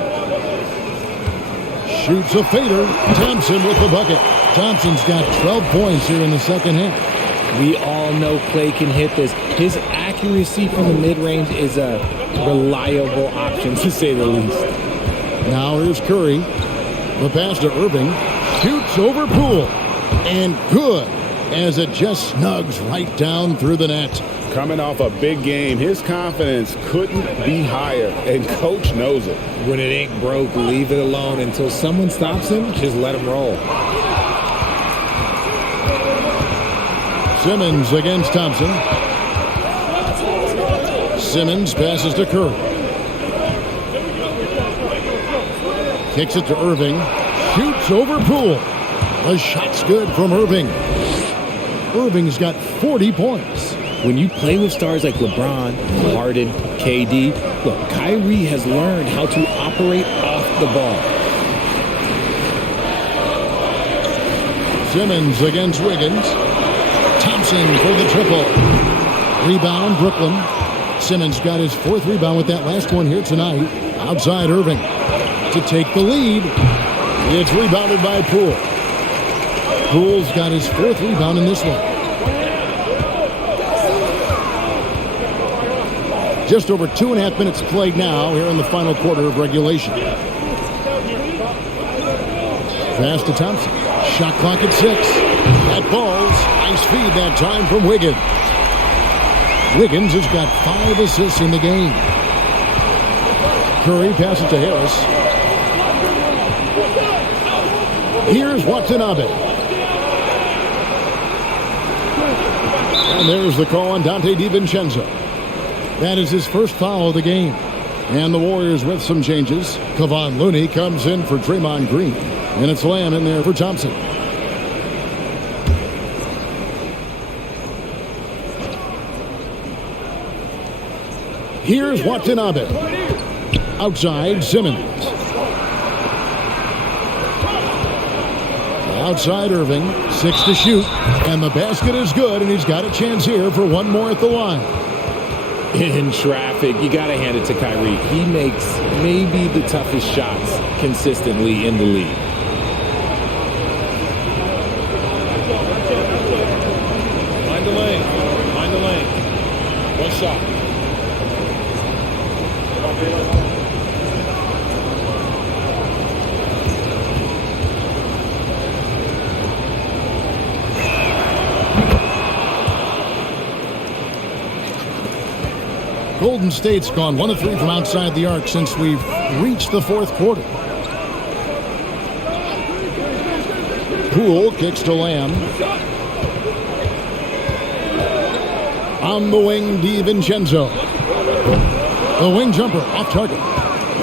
Shoots a fader. Thompson with the bucket. Thompson's got 12 points here in the second half. We all know Clay can hit this. His accuracy from the mid-range is a reliable option, to say the least. Now here's Curry. The pass to Irving. Shoots over Poole. And good, as it just snugs right down through the net. Coming off a big game, his confidence couldn't be higher, and coach knows it. When it ain't broke, leave it alone. Until someone stops him, just let him roll. Simmons against Thompson. Simmons passes to Curry. Kicks it to Irving. Shoots over Poole. The shot's good from Irving. Irving's got 40 points. When you play with stars like LeBron, Harden, KD, look, Kyrie has learned how to operate off the ball. Simmons against Wiggins. Thompson for the triple. Rebound, Brooklyn. Simmons got his fourth rebound with that last one here tonight. Outside Irving to take the lead. It's rebounded by Poole. Poole's got his fourth rebound in this one. Just over 2.5 minutes played now here in the final quarter of regulation. Pass to Thompson. Shot clock at 6. That falls. Nice feed that time from Wiggins. Wiggins has got 5 assists in the game. Curry passes to Harris. Here's Watanabe. And there's the call on Dante DiVincenzo. That is his first foul of the game. And the Warriors with some changes. Kevon Looney comes in for Draymond Green. And it's Lamb in there for Thompson. Here's Watanabe. Outside, Simmons. Outside Irving, 6 to shoot, and the basket is good, and he's got a chance here for one more at the line. In traffic, you got to hand it to Kyrie. He makes maybe the toughest shots consistently in the league. Find the lane. Find the lane. One shot. Golden State's gone 1 of 3 from outside the arc since we've reached the fourth quarter. Poole kicks to Lamb. On the wing, DiVincenzo. The wing jumper off target.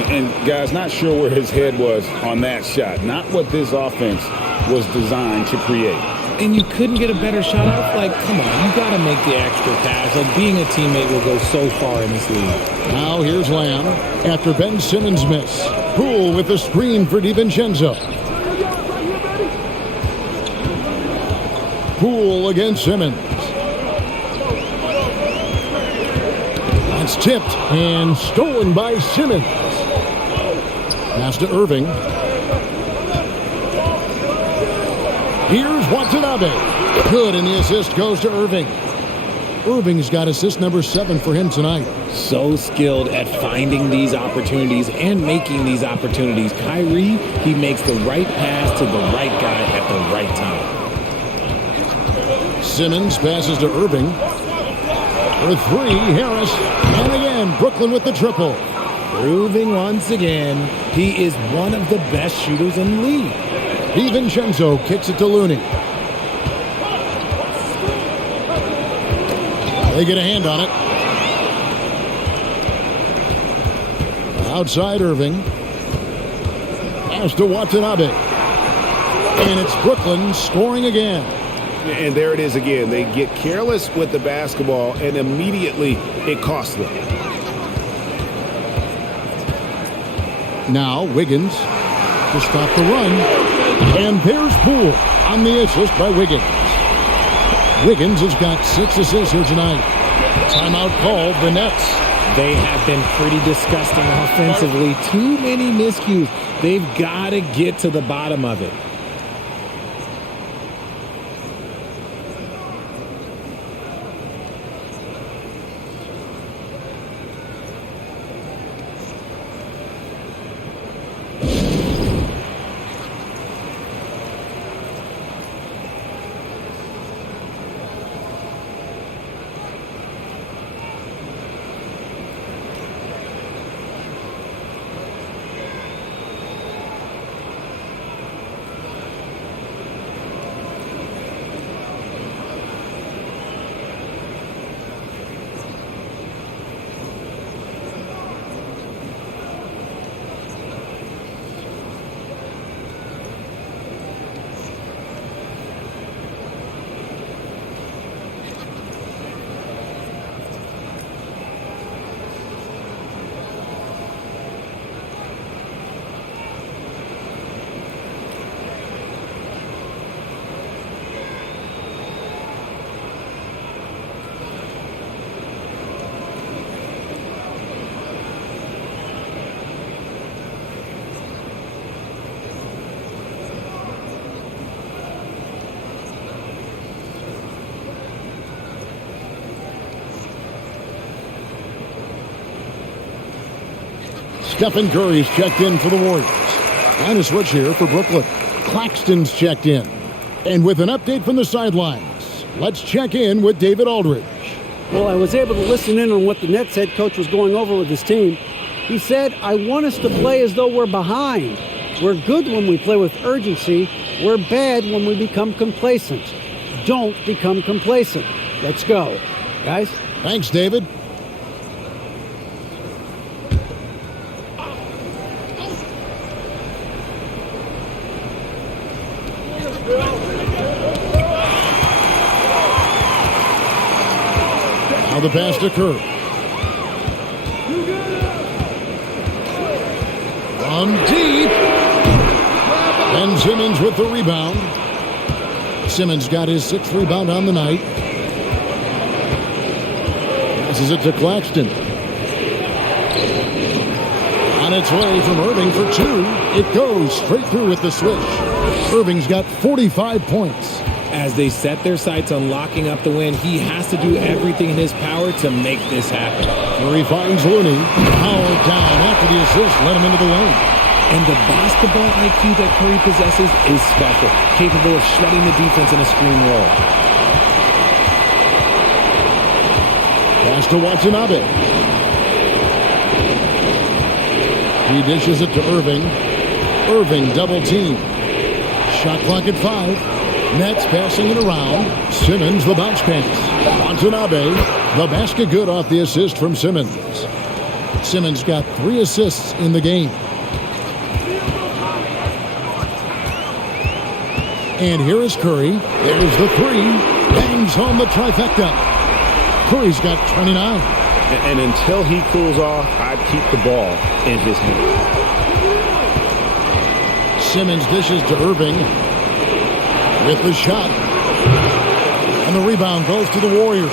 And guys, not sure where his head was on that shot. Not what this offense was designed to create. And you couldn't get a better shot off? Like, come on, you got to make the extra pass. Like, being a teammate will go so far in this league. Now here's Lamb after Ben Simmons' miss. Poole with the screen for DiVincenzo. Poole against Simmons. That's tipped and stolen by Simmons. Pass to Irving. Here's Watanabe. Good, and the assist goes to Irving. Irving's got assist number 7 for him tonight. So skilled at finding these opportunities and making these opportunities. Kyrie, he makes the right pass to the right guy at the right time. Simmons passes to Irving. For 3, Harris. And again, Brooklyn with the triple. Proving once again, he is one of the best shooters in the league. DiVincenzo kicks it to Looney. They get a hand on it. Outside Irving. Pass to Watanabe. And it's Brooklyn scoring again. And there it is again. They get careless with the basketball, and immediately it costs them. Now Wiggins to stop the run. And there's Poole on the assist by Wiggins. Wiggins has got 6 assists here tonight. Timeout called the Nets. They have been pretty disgusting offensively. Too many miscues. They've got to get to the bottom of it. Stephen Curry's checked in for the Warriors. And a switch here for Brooklyn. Claxton's checked in. And with an update from the sidelines, let's check in with David Aldridge. Well, I was able to listen in on what the Nets head coach was going over with his team. He said, I want us to play as though we're behind. We're good when we play with urgency. We're bad when we become complacent. Don't become complacent. Let's go. Guys? Thanks, David. Now the pass to Curry. From deep. And Simmons with the rebound. Simmons got his 6th rebound on the night. Passes it to Claxton. On its way from Irving for 2. It goes straight through with the switch. Irving's got 45 points. As they set their sights on locking up the win, he has to do everything in his power to make this happen. Curry finds Looney. Powered down after the assist. Let him into the lane. And the basketball IQ that Curry possesses is special, capable of shredding the defense in a screen roll. Pass to Watanabe. He dishes it to Irving. Irving double team. Shot clock at 5. Nets passing it around. Simmons the bounce pass. Watanabe the basket good off the assist from Simmons. Simmons got 3 assists in the game. And here is Curry. There's the 3. Bangs home the trifecta. Curry's got 29. And until he cools off, I'd keep the ball in his hand. Simmons dishes to Irving with the shot. And the rebound goes to the Warriors.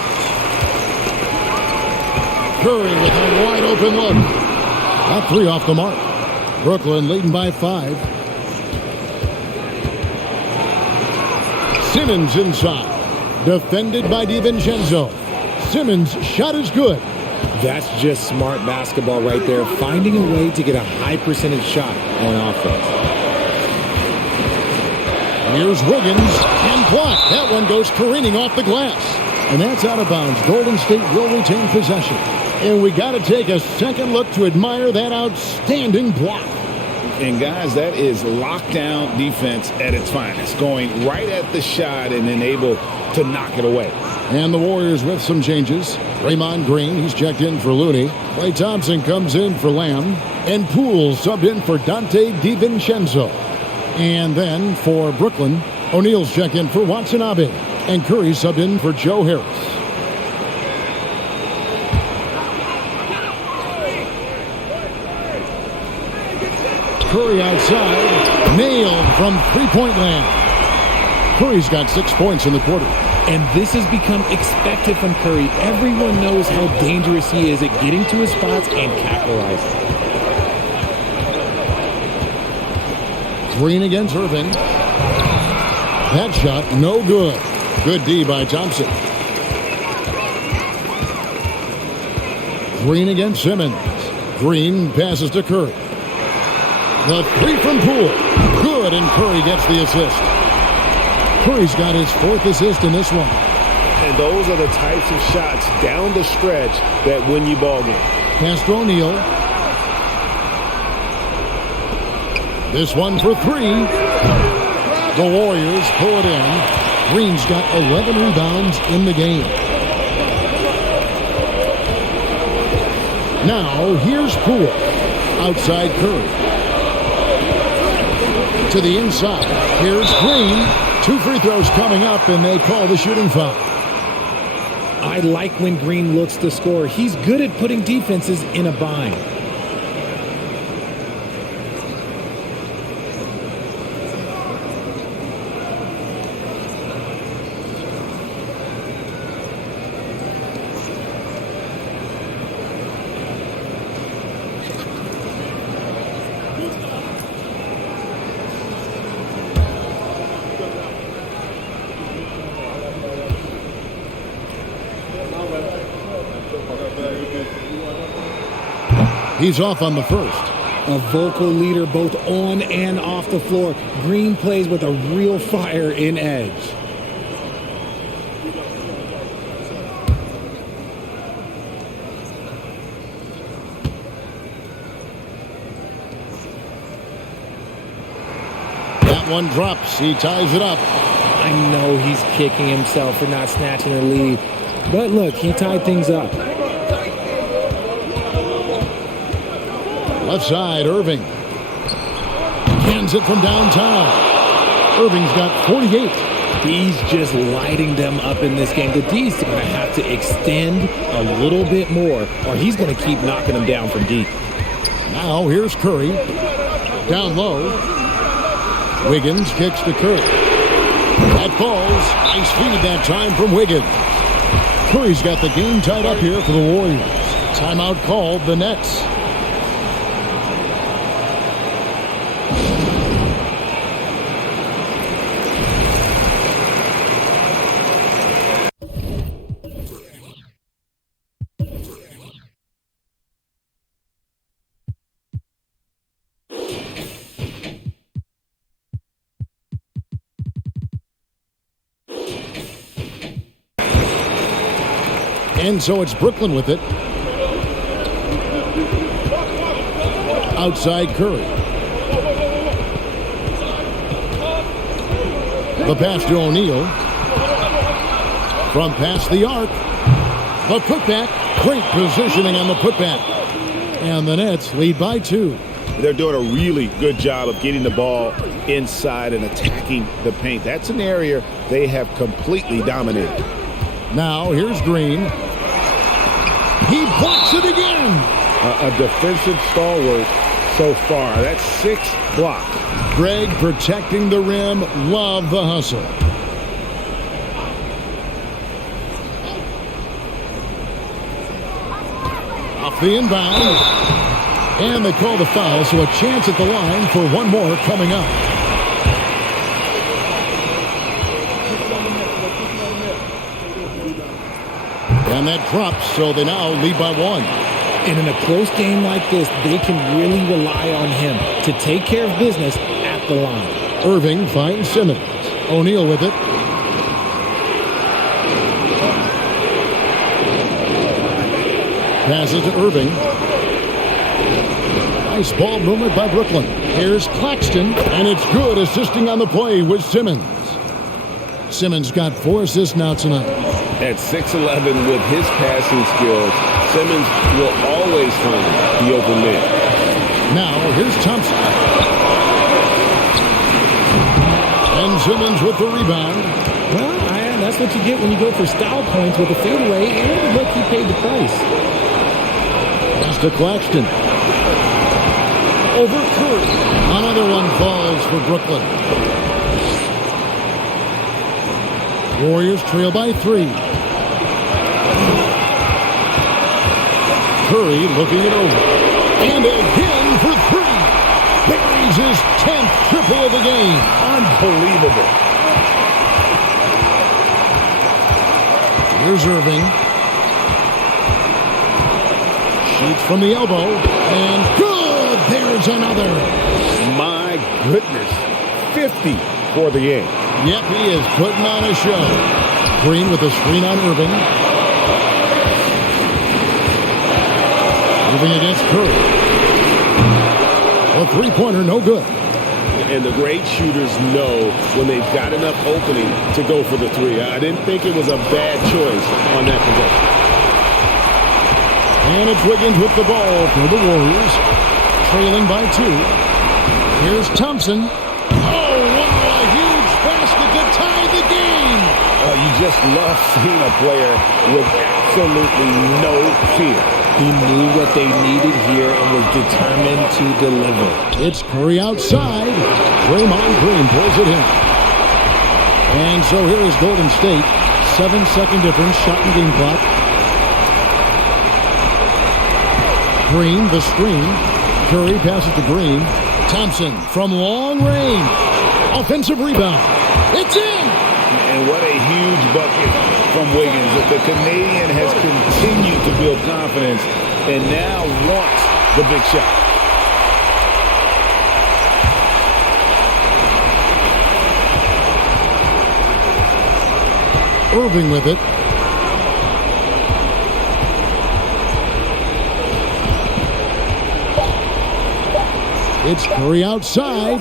Curry with a wide open look. That 3 off the mark. Brooklyn leading by 5. Simmons inside. Defended by DiVincenzo. Simmons' shot is good. That's just smart basketball right there, finding a way to get a high percentage shot on offense. Here's Wiggins and blocked. That one goes careening off the glass. And that's out of bounds. Golden State will retain possession. And we got to take a second look to admire that outstanding block. And guys, that is lockdown defense at its finest. Going right at the shot and then able to knock it away. And the Warriors with some changes. Draymond Green, he's checked in for Looney. Klay Thompson comes in for Lamb. And Poole subbed in for Dante DiVincenzo. And then for Brooklyn, O'Neal's checked in for Watanabe. And Curry subbed in for Joe Harris. Curry outside. Nailed from three-point land. Curry's got 6 points in the quarter. And this has become expected from Curry. Everyone knows how dangerous he is at getting to his spots and capitalizing. Green against Irving. That shot, no good. Good D by Thompson. Green against Simmons. Green passes to Curry. The 3 from Poole. Good, and Curry gets the assist. Curry's got his 4th assist in this one. And those are the types of shots down the stretch that win you ball games. Pass to O'Neal. This one for 3. The Warriors pull it in. Green's got 11 rebounds in the game. Now, here's Poole. Outside Curry. To the inside. Here's Green. 2 free throws coming up, and they call the shooting foul. I like when Green looks to score. He's good at putting defenses in a bind. He's off on the first. A vocal leader both on and off the floor. Green plays with a real fire in edge. That one drops. He ties it up. I know he's kicking himself for not snatching the lead. But look, he tied things up. Left side, Irving. Hands it from downtown. Irving's got 48. He's just lighting them up in this game. The D's going to have to extend a little bit more, or he's going to keep knocking them down from deep. Now here's Curry. Down low. Wiggins kicks to Curry. That falls. Nice feed that time from Wiggins. Curry's got the game tied up here for the Warriors. Timeout called, the Nets. And so it's Brooklyn with it. Outside Curry. The pass to O'Neal. From past the arc. The putback. Great positioning on the putback. And the Nets lead by 2. They're doing a really good job of getting the ball inside and attacking the paint. That's an area they have completely dominated. Now here's Green. He blocks it again. A defensive stalwart so far. That's 6 blocks. Greg protecting the rim. Love the hustle. Off the inbound. And they call the foul, so a chance at the line for one more coming up. And that drops, so they now lead by 1. And in a close game like this, they can really rely on him to take care of business at the line. Irving finds Simmons. O'Neal with it. Passes to Irving. Nice ball movement by Brooklyn. Here's Claxton, and it's good, assisting on the play with Simmons. Simmons got 4 assists now tonight. At 6'11" with his passing skills, Simmons will always find the open man. Now, here's Thompson. And Simmons with the rebound. Well, that's what you get when you go for style points with a fadeaway, and look, he paid the price. Pass to Claxton. Over Curry. Another one falls for Brooklyn. Warriors trail by 3. Curry looking it over. And again for 3. Buries his 10th triple of the game. Unbelievable. Here's Irving. Shoots from the elbow. And good! There's another. My goodness. 50 for the game. Yep, he is putting on a show. Green with a screen on Irving. Irving against Curry. A three-pointer, no good. And the great shooters know when they've got enough opening to go for the 3. I didn't think it was a bad choice on that possession. And it's Wiggins with the ball for the Warriors. Trailing by 2. Here's Thompson. Oh, wow, a huge basket to tie the game. Oh, you just love seeing a player with absolutely no fear. He knew what they needed here and was determined to deliver. It's Curry outside. Draymond Green pulls it in. And so here is Golden State. 7-second difference, shot and game clock. Green, the screen. Curry passes to Green. Thompson from long range. Offensive rebound. It's in! And what a huge bucket from Wiggins. The Canadian has continued to build confidence and now wants the big shot. Irving with it. It's Curry outside.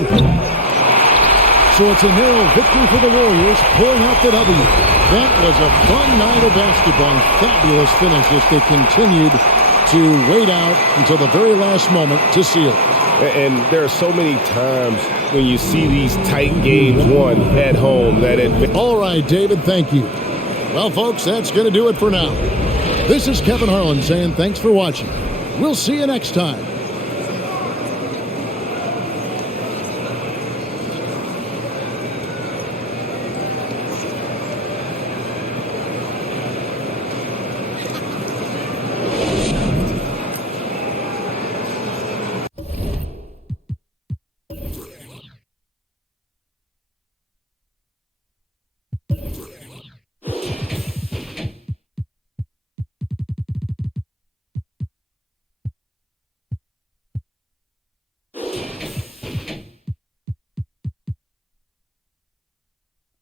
So it's a narrow victory for the Warriors, pulling out the W. That was a fun night of basketball. Fabulous finish as they continued to wait out until the very last moment to seal it. And there are so many times when you see these tight games won at home that it... All right, David, thank you. Well, folks, that's going to do it for now. This is Kevin Harlan saying thanks for watching. We'll see you next time